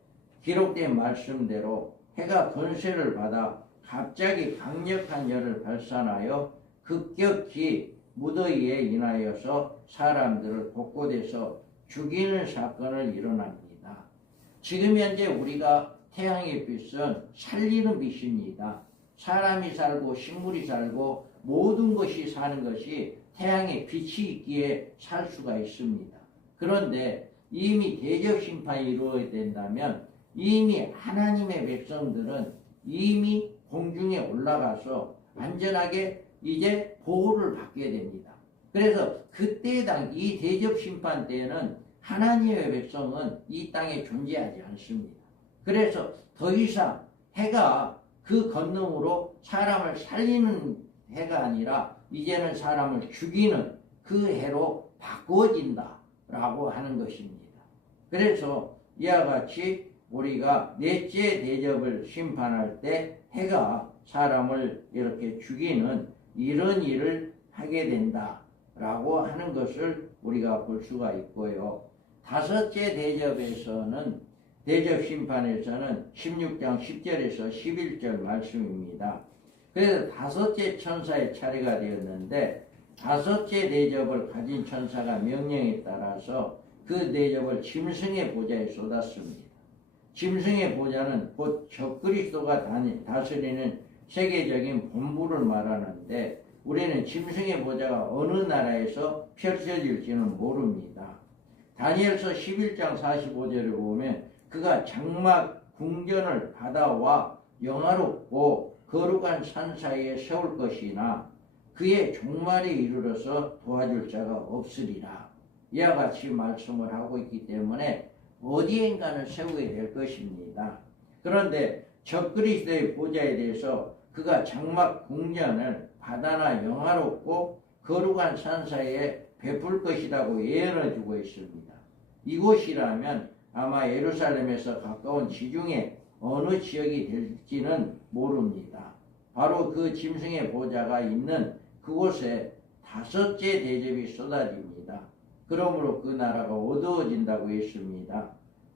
기록된 말씀대로 해가 권세를 받아 갑자기 강력한 열을 발산하여 급격히 무더위에 인하여서 사람들을 곳곳에서 죽이는 사건을 일어납니다. 지금 현재 우리가 태양의 빛은 살리는 빛입니다. 사람이 살고 식물이 살고 모든 것이 사는 것이 태양의 빛이 있기에 살 수가 있습니다. 그런데 이미 대접 심판이 이루어진다면 이미 하나님의 백성들은 이미 공중에 올라가서 안전하게 이제 보호를 받게 됩니다. 그래서 그때 이 대접 심판 때에는 하나님의 백성은 이 땅에 존재하지 않습니다. 그래서 더 이상 해가 그 권능으로 사람을 살리는 해가 아니라 이제는 사람을 죽이는 그 해로 바꾸어진다라고 하는 것입니다. 그래서 이와 같이 우리가 넷째 대접을 심판할 때 해가 사람을 이렇게 죽이는 이런 일을 하게 된다라고 하는 것을 우리가 볼 수가 있고요. 다섯째 대접에서는 대접 심판에서는 16장 10절에서 11절 말씀입니다. 그래서 다섯째 천사의 차례가 되었는데 다섯째 대접을 가진 천사가 명령에 따라서 그 대접을 짐승의 보좌에 쏟았습니다. 짐승의 보좌는 곧 적그리스도가 다스리는 세계적인 본부를 말하는데 우리는 짐승의 보좌가 어느 나라에서 펼쳐질지는 모릅니다. 다니엘서 11장 45절을 보면 그가 장막 궁전을 받아와 영화롭고 거룩한 산 사이에 세울 것이나 그의 종말에 이르러서 도와줄 자가 없으리라. 이와 같이 말씀을 하고 있기 때문에 어디엔가는 세우게 될 것입니다. 그런데 적그리스도의 보좌에 대해서 그가 장막 궁전을 바다나 영화롭고 거룩한 산 사이에 베풀 것이라고 예언을 주고 있습니다. 이곳이라면 아마 예루살렘에서 가까운 지중해 어느 지역이 될지는 모릅니다. 바로 그 짐승의 보좌가 있는 그곳에 다섯째 대접이 쏟아집니다. 그러므로 그 나라가 어두워진다고 했습니다.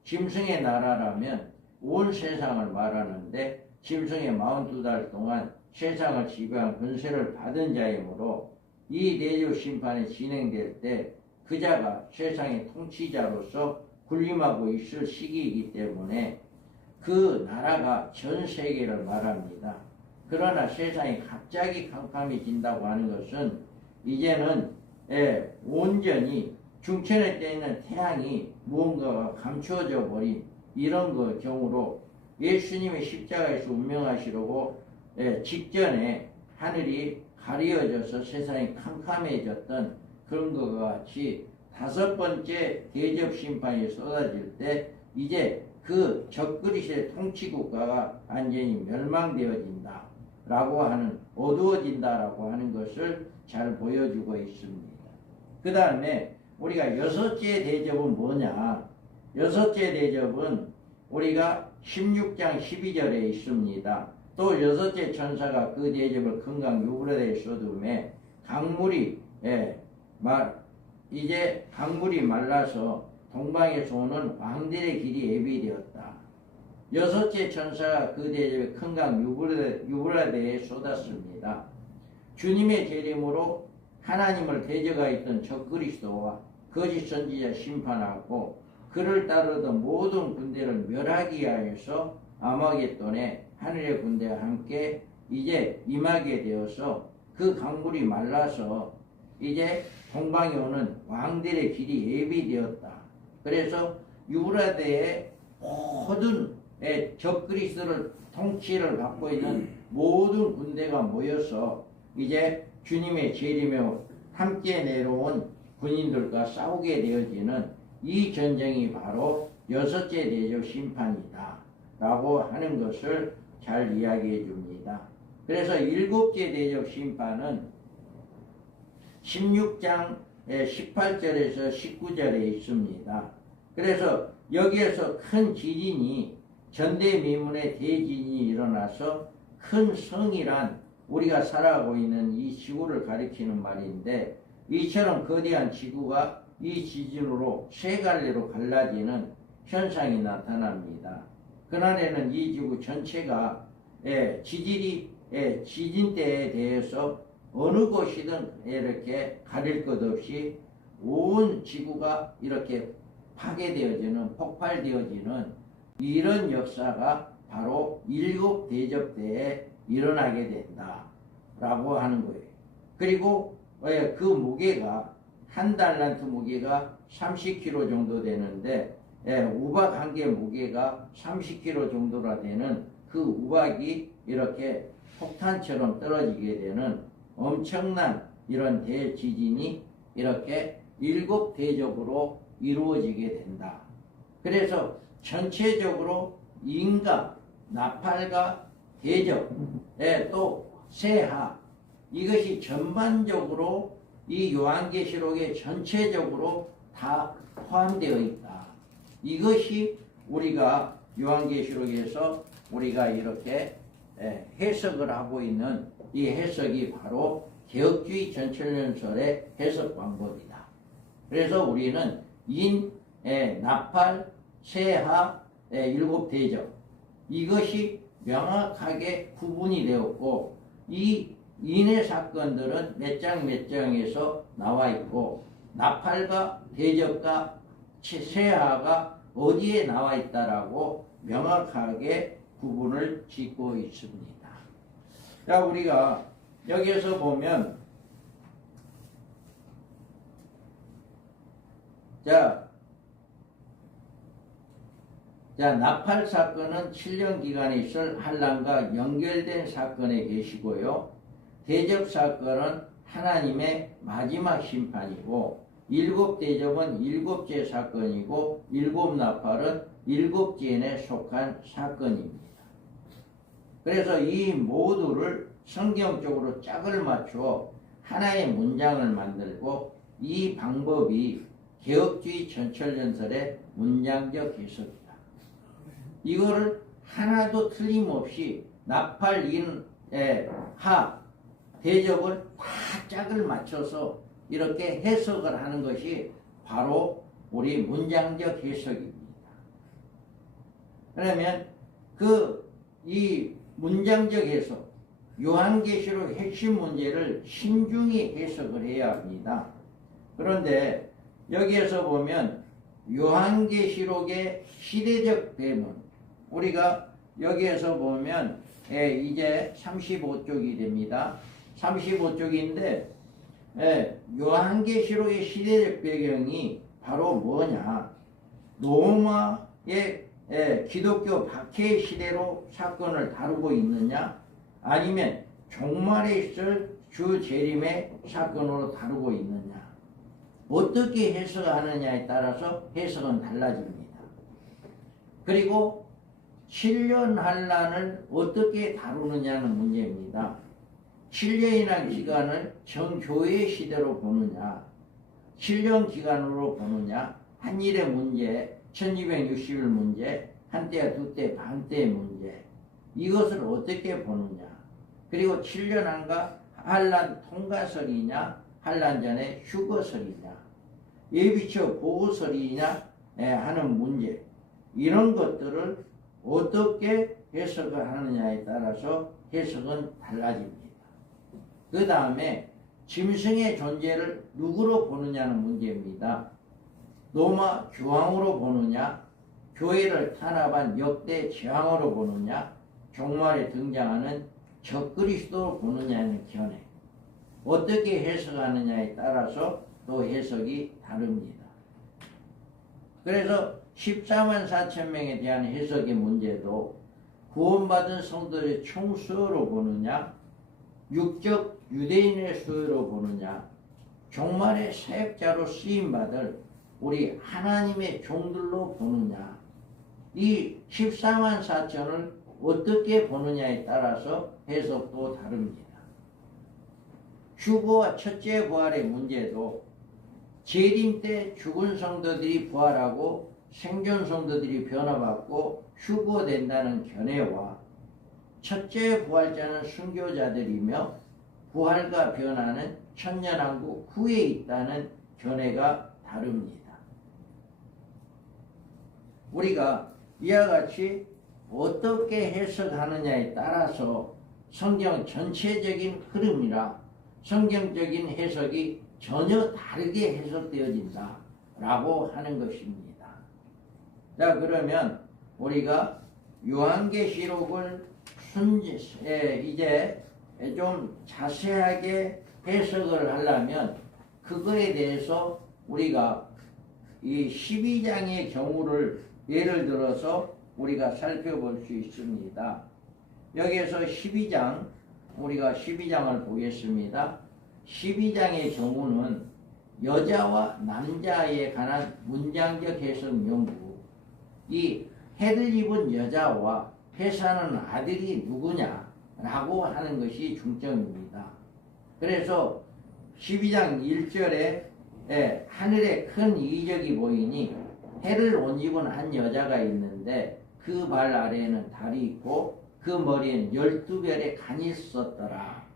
짐승의 나라라면 온 세상을 말하는데 짐승의 42달 동안 세상을 지배한 권세를 받은 자이므로 이 대접 심판이 진행될 때 그 자가 세상의 통치자로서 군림하고 있을 시기이기 때문에 그 나라가 전 세계를 말합니다. 그러나 세상이 갑자기 캄캄해진다고 하는 것은 이제는 온전히 중천에 떠 있는 태양이 무언가가 감추어져 버린 이런 경우로 예수님의 십자가에서 운명하시려고 직전에 하늘이 가려져서 세상이 캄캄해졌던 그런 것과 같이 다섯 번째 대접 심판이 쏟아질 때 이제 그 적그리스의 통치국가가 완전히 멸망되어진다 라고 하는 어두워진다라고 하는 것을 잘 보여주고 있습니다. 그 다음에 우리가 여섯째 대접은 뭐냐? 여섯째 대접은 우리가 16장 12절에 있습니다. 또 여섯째 천사가 그 대접을 금강 유브라데에 쏟음에 강물이 이제 강물이 말라서 동방에서 오는 왕들의 길이 예비되었다. 여섯째 천사가 그 대접에 금강 유브라데에 쏟았습니다. 주님의 재림으로 하나님을 대적하여 있던 적그리스도와 거짓 선지자 심판하고 그를 따르던 모든 군대를 멸하기 위하여서 아마겟돈에 하늘의 군대와 함께 이제 임하게 되어서 그 강물이 말라서 이제 동방에 오는 왕들의 길이 예비되었다. 그래서 유브라데의 모든 적그리스도를 통치를 받고 있는 모든 군대가 모여서 이제 주님의 재림에 함께 내려온 군인들과 싸우게 되어지는 이 전쟁이 바로 여섯째 대접 심판이다 라고 하는 것을 잘 이야기해 줍니다. 그래서 일곱째 대접 심판은 16장 18절에서 19절에 있습니다. 그래서 여기에서 큰 지진이 전대미문의 대지진이 일어나서 큰 성이란 우리가 살아가고 있는 이 지구를 가리키는 말인데 이처럼 거대한 지구가 이 지진으로 세 갈래로 갈라지는 현상이 나타납니다. 그날에는 이 지구 전체가 지진 때에 대해서 어느 곳이든 이렇게 가릴 것 없이 온 지구가 이렇게 파괴되어지는 폭발되어지는 이런 역사가 바로 일곱 대접 때에 일어나게 된다 라고 하는 거예요. 그리고 그 무게가 한 달란트 무게가 30kg 정도 되는데 우박 한 개 무게가 30kg 정도가 되는 그 우박이 이렇게 폭탄처럼 떨어지게 되는 엄청난 이런 대지진이 이렇게 일곱 대접으로 이루어지게 된다. 그래서 전체적으로 인가, 나팔과 대접, 또 세하 이것이 전반적으로 이 요한계시록에 전체적으로 다 포함되어 있다. 이것이 우리가 요한계시록에서 우리가 이렇게 해석을 하고 있는 이 해석이 바로 개혁주의 전철연설의 해석 방법이다. 그래서 우리는 인, 나팔, 세하, 일곱 대접 이것이 명확하게 구분이 되었고 이 인의 사건들은 몇 장 몇 장에서 나와 있고 나팔과 대접과 세하가 어디에 나와 있다라고 명확하게 구분을 짓고 있습니다. 자, 우리가 여기에서 보면 자, 나팔 사건은 7년 기간에 있을 환란과 연결된 사건에 계시고요. 대접 사건은 하나님의 마지막 심판이고 일곱 대접은 일곱째 사건이고 일곱 나팔은 일곱째에 속한 사건입니다. 그래서 이 모두를 성경적으로 짝을 맞추어 하나의 문장을 만들고 이 방법이 개혁주의 전철연설의 문장적 해석이다. 이거를 하나도 틀림없이 나팔, 인, 하, 대접을 다 짝을 맞춰서 이렇게 해석을 하는 것이 바로 우리 문장적 해석입니다. 그러면 이 문장적 해석, 요한계시록 핵심 문제를 신중히 해석을 해야 합니다. 그런데 여기에서 보면 요한계시록의 시대적 배분, 우리가 여기에서 보면 이제 35쪽이 됩니다. 35쪽인데 요한계시록의 시대적 배경이 바로 뭐냐? 로마의 기독교 박해 시대로 사건을 다루고 있느냐? 아니면 종말에 있을 주 재림의 사건으로 다루고 있느냐? 어떻게 해석하느냐에 따라서 해석은 달라집니다. 그리고 7년 환란을 어떻게 다루느냐는 문제입니다. 7년이라는 기간을 정교회 시대로 보느냐, 7년 기간으로 보느냐, 한일의 문제, 1260일 문제, 한때와 두때, 반때의 문제, 이것을 어떻게 보느냐, 그리고 7년 한가 환란 통과설이냐, 환란 전에 휴거설이냐, 예비처 보고설이냐 하는 문제, 이런 것들을 어떻게 해석을 하느냐에 따라서 해석은 달라집니다. 그 다음에 짐승의 존재를 누구로 보느냐는 문제입니다. 로마 교황으로 보느냐, 교회를 탄압한 역대 제왕으로 보느냐, 종말에 등장하는 적그리스도로 보느냐는 견해, 어떻게 해석하느냐에 따라서 또 해석이 다릅니다. 그래서 14만 4천 명에 대한 해석의 문제도 구원받은 성도의 총수로 보느냐, 육적 유대인의 수요로 보느냐, 종말의 사역자로 쓰임받을 우리 하나님의 종들로 보느냐, 이 14만 4천을 어떻게 보느냐에 따라서 해석도 다릅니다. 휴거와 첫째 부활의 문제도 재림 때 죽은 성도들이 부활하고 생존 성도들이 변화받고 휴거된다는 견해와 첫째 부활자는 순교자들이며 부활과 변화는 천년왕국 후에 있다는 견해가 다릅니다. 우리가 이와 같이 어떻게 해석하느냐에 따라서 성경 전체적인 흐름이나 성경적인 해석이 전혀 다르게 해석되어진다 라고 하는 것입니다. 자, 그러면 우리가 요한계시록을 이제 좀 자세하게 해석을 하려면 그거에 대해서 우리가 이 12장의 경우를 예를 들어서 우리가 살펴볼 수 있습니다. 여기에서 12장, 우리가 12장을 보겠습니다. 12장의 경우는 여자와 남자에 관한 문장적 해석 연구, 이 해를 입은 여자와 회사는 아들이 누구냐라고 하는 것이 중점입니다. 그래서 12장 1절에 하늘에 큰 이적이 보이니 해를 옷 입은 한 여자가 있는데 그 발 아래에는 달이 있고 그 머리엔 12별의 간이 있었더라.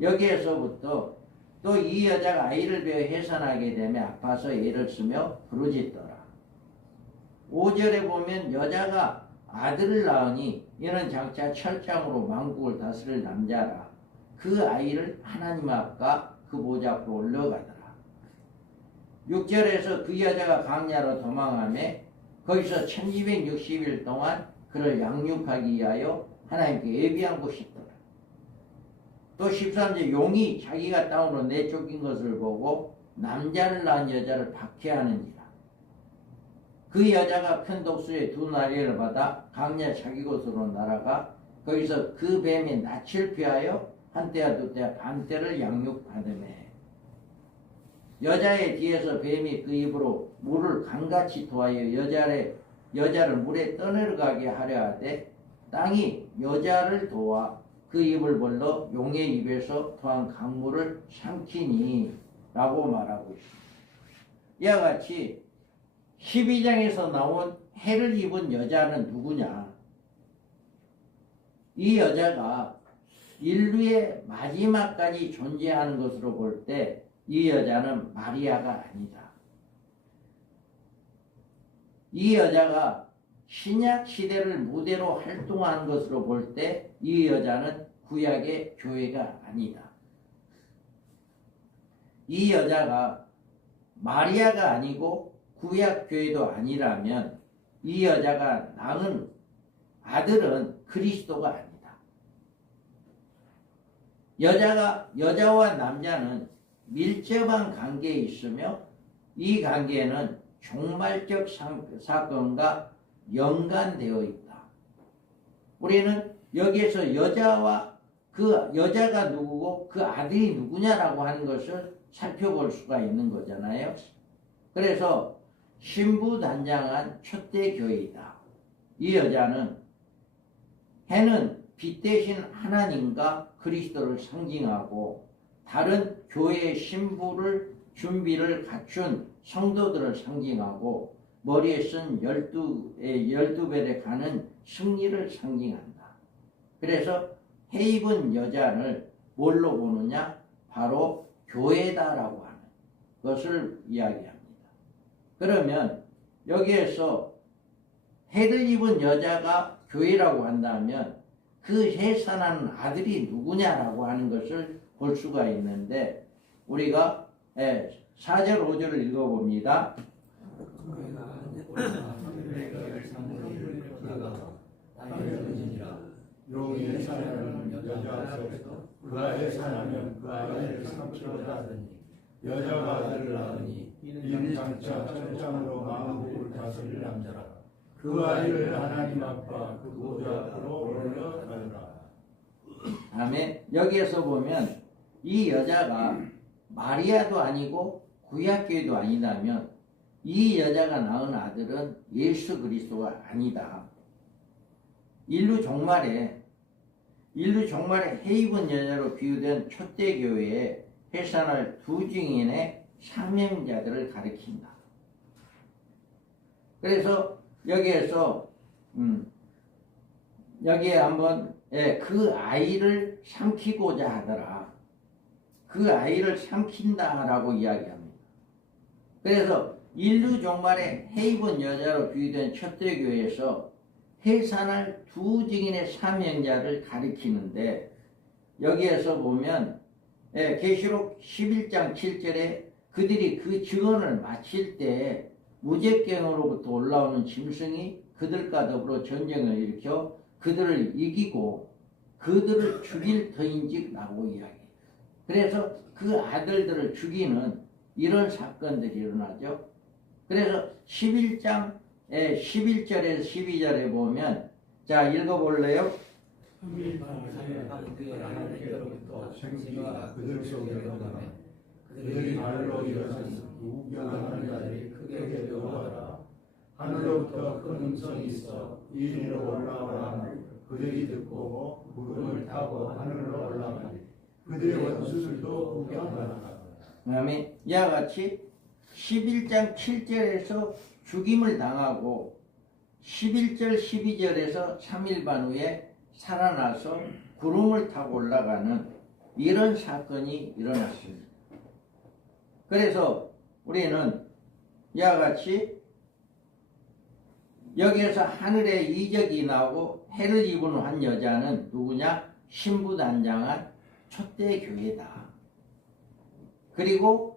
여기에서부터 또 이 여자가 아이를 베어 해산하게 되며 아파서 애를 쓰며 부르짖더라. 5절에 보면 여자가 아들을 낳으니 이는 장차 철장으로 만국을 다스릴 남자라. 그 아이를 하나님 앞과 그 보좌 앞으로 올려가더라. 6절에서 그 여자가 광야로 도망하며 거기서 1260일 동안 그를 양육하기 위하여 하나님께 예비한 곳이 있더라. 또 13절 용이 자기가 땅으로 내쫓긴 것을 보고 남자를 낳은 여자를 박해하느니라. 그 여자가 큰 독수리의 두 날개를 받아 광야 자기 곳으로 날아가 거기서 그 뱀의 낯을 피하여 한때와 두때와 반때를 양육하더매. 여자의 뒤에서 뱀이 그 입으로 물을 강같이 토하여 여자를 물에 떠내려가게 하려 하되 땅이 여자를 도와 그 입을 벌러 용의 입에서 토한 강물을 삼키니 라고 말하고 있습니다. 이와 같이 12장에서 나온 해를 입은 여자는 누구냐? 이 여자가 인류의 마지막까지 존재하는 것으로 볼 때 이 여자는 마리아가 아니다. 이 여자가 신약 시대를 무대로 활동하는 것으로 볼 때 이 여자는 구약의 교회가 아니다. 이 여자가 마리아가 아니고 구약 교회도 아니라면 이 여자가 낳은 아들은 그리스도가 아니다. 여자와 남자는 밀접한 관계에 있으며 이 관계는 종말적 사건과 연관되어 있다. 우리는 여기에서 여자가 누구고 그 아들이 누구냐라고 하는 것을 살펴볼 수가 있는 거잖아요. 그래서 신부단장한 초대교회이다. 이 여자는 해는 빛 대신 하나님과 그리스도를 상징하고 다른 교회의 신부를 준비를 갖춘 성도들을 상징하고 머리에 쓴 12별에 가는 승리를 상징한다. 그래서 해 입은 여자를 뭘로 보느냐? 바로 교회다라고 하는 것을 이야기합니다. 그러면 여기에서 해를 입은 여자가 교회라고 한다면 그 해산하는 아들이 누구냐라고 하는 것을 볼 수가 있는데 우리가 4절 5절을 읽어봅니다. 용이 해산하는 여자가 없어 그가 해산하면 그 아이를 삼키고자 하더니 여자가 아들을 낳으니 이는 장차 철장으로 만국을 다스릴 남자라. 그 아이를 하나님 앞과 그 보좌 앞으로 올려가더라. 다음에 여기에서 보면 이 여자가 마리아도 아니고 구약교회도 아니다면 이 여자가 낳은 아들은 예수 그리스도가 아니다. 인류 종말에 해 입은 여자로 비유된 초대교회에 해산할 두 증인의 사명자들을 가리킨다. 그래서 여기에서 여기에 한번 그 아이를 삼키고자 하더라. 그 아이를 삼킨다라고 이야기합니다. 그래서 인류 종말에 해 입은 여자로 비유된 초대교회에서 해산할 두 증인의 사명자를 가리키는데 여기에서 보면 계시록 11장 7절에 그들이 그 증언을 마칠 때 무제경으로부터 올라오는 짐승이 그들과 더불어 전쟁을 일으켜 그들을 이기고 그들을 죽일 터인즉 라고 이야기해요. 그래서 그 아들들을 죽이는 이런 사건들이 일어나죠. 그래서 11장 11절에서 12절에 보면 자 읽어볼래요? 생기가 그들 속에 들어가며 그들이 발로 일어선 우겨나가는 자들이 크게 배워하라. 하늘로부터 큰 음성이 있어 이리로 올라오라 하니 그들이 듣고 구름을 타고 하늘로 올라가니 그들의 원수들도 구경하라. 그 다음에 이와 같이 11장 7절에서 죽임을 당하고 11절 12절에서 3일반 후에 살아나서 구름을 타고 올라가는 이런 사건이 일어났습니다. 그래서 우리는 이와 같이 여기에서 하늘에 이적이 나오고 해를 입은 한 여자는 누구냐? 신부단장한 촛대교회다. 그리고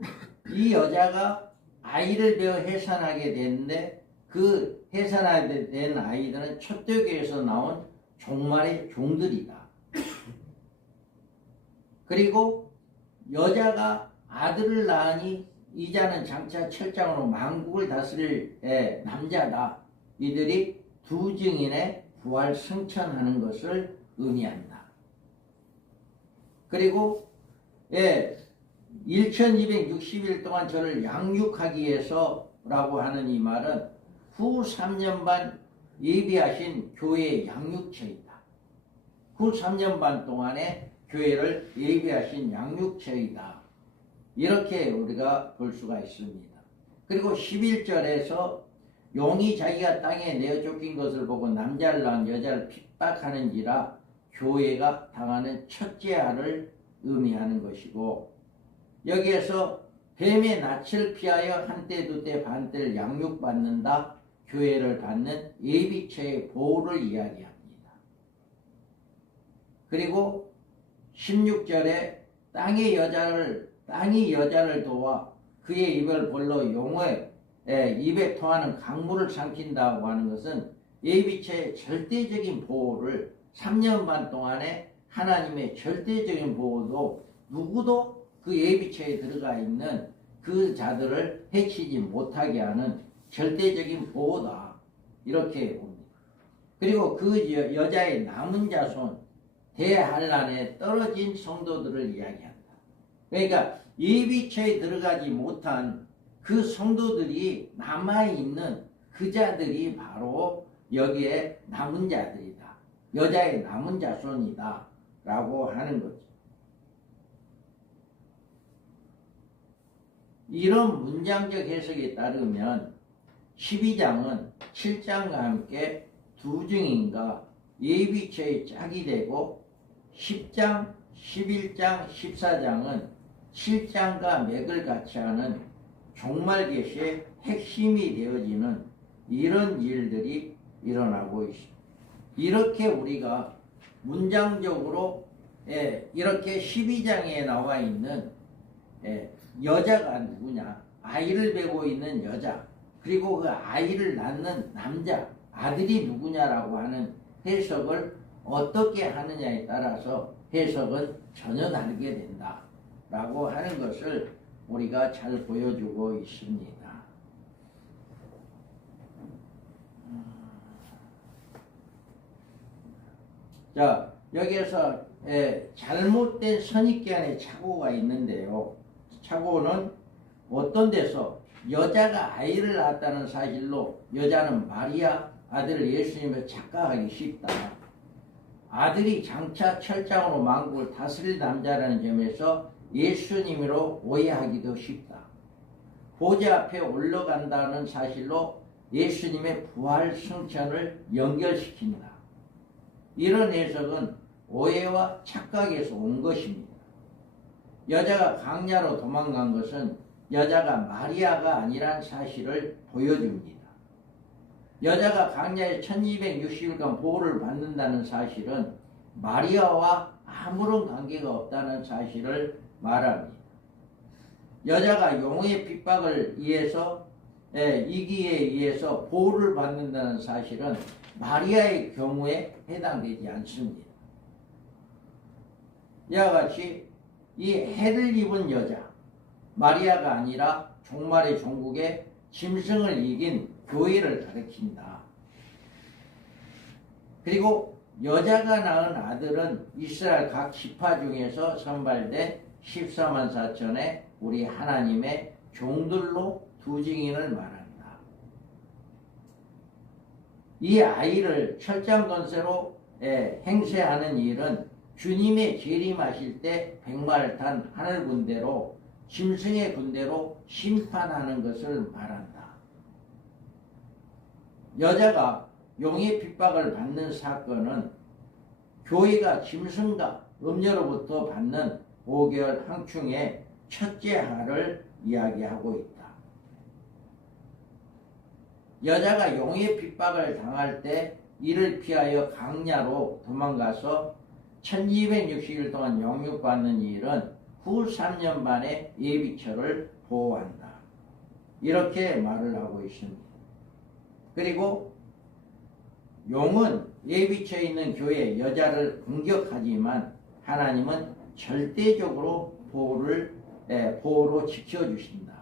이 여자가 아이를 배워 해산하게 됐는데 그 해산하게 된 아이들은 촛대교회에서 나온 종말의 종들이다. 그리고 여자가 아들을 낳으니 이자는 장차 철장으로 만국을 다스릴 남자다. 이들이 두 증인의 부활 승천하는 것을 의미한다. 그리고 1260일 동안 저를 양육하기 위해서라고 하는 이 말은 후 3년 반 예비하신 교회의 양육처이다. 후 3년 반 동안에 교회를 예비하신 양육처이다. 이렇게 우리가 볼 수가 있습니다. 그리고 11절에서 용이 자기가 땅에 내어 쫓긴 것을 보고 남자를 낳은 여자를 핍박하는지라 교회가 당하는 첫째 알을 의미하는 것이고, 여기에서 뱀의 낯을 피하여 한때 두때 반때를 양육받는다. 교회를 받는 예비처의 보호를 이야기합니다. 그리고 16절에 땅이 여자를 도와 그의 입을 벌러 용의 입에 통하는 강물을 삼킨다고 하는 것은 예비처의 절대적인 보호를 3년 반 동안에 하나님의 절대적인 보호도 누구도 그 예비처에 들어가 있는 그 자들을 해치지 못하게 하는 절대적인 보호다. 이렇게 봅니다. 그리고 그 여자의 남은 자손 대한란에 떨어진 성도들을 이야기한다. 그러니까 예비처에 들어가지 못한 그 성도들이 남아있는 그 자들이 바로 여기에 남은 자들이다. 여자의 남은 자손이다. 라고 하는 거죠. 이런 문장적 해석에 따르면 12장은 7장과 함께 두 증인과 예비처의 짝이 되고 10장, 11장, 14장은 7장과 맥을 같이 하는 종말 계시의 핵심이 되어지는 이런 일들이 일어나고 있습니다. 이렇게 우리가 문장적으로 이렇게 12장에 나와 있는 여자가 누구냐, 아이를 베고 있는 여자, 그리고 그 아이를 낳는 남자, 아들이 누구냐라고 하는 해석을 어떻게 하느냐에 따라서 해석은 전혀 다르게 된다라고 하는 것을 우리가 잘 보여주고 있습니다. 자, 여기에서 잘못된 선입견의 착오가 있는데요. 착오는 어떤 데서 여자가 아이를 낳았다는 사실로 여자는 마리아 아들 예수님을 착각하기 쉽다. 아들이 장차 철장으로 만국을 다스릴 남자라는 점에서 예수님으로 오해하기도 쉽다. 보좌 앞에 올라간다는 사실로 예수님의 부활 승천을 연결시킨다. 이런 해석은 오해와 착각에서 온 것입니다. 여자가 광야로 도망간 것은 여자가 마리아가 아니란 사실을 보여줍니다. 여자가 광야에 1260일간 보호를 받는다는 사실은 마리아와 아무런 관계가 없다는 사실을 말합니다. 여자가 용의 핍박을 위해서 이기에 의해서 보호를 받는다는 사실은 마리아의 경우에 해당되지 않습니다. 이와 같이 이 해를 입은 여자 마리아가 아니라 종말의 종국의 짐승을 이긴 교회를 가리킨다. 그리고 여자가 낳은 아들은 이스라엘 각 지파 중에서 선발된 14만 4천의 우리 하나님의 종들로 두 증인을 말한다. 이 아이를 철장 건세로 행세하는 일은 주님의 재림하실 때 백마를 탄 하늘 군대로 짐승의 군대로 심판하는 것을 말한다. 여자가 용의 핍박을 받는 사건은 교회가 짐승과 음녀로부터 받는 5개월 항충의 첫째 하를 이야기하고 있다. 여자가 용의 핍박을 당할 때 이를 피하여 강야로 도망가서 1260일 동안 영육받는 일은 후 3년 반의 예비처를 보호한다. 이렇게 말을 하고 있습니다. 그리고 용은 예비처에 있는 교회 여자를 공격하지만 하나님은 절대적으로 보호로 지켜주신다.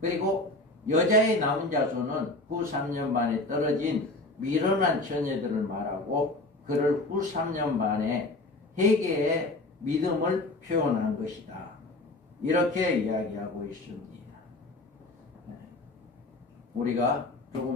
그리고 여자의 남은 자손은 후 3년 만에 떨어진 미련한 처녀들을 말하고 그를 후 3년 만에 회개의 믿음을 표현한 것이다. 이렇게 이야기하고 있습니다. 우리가 조금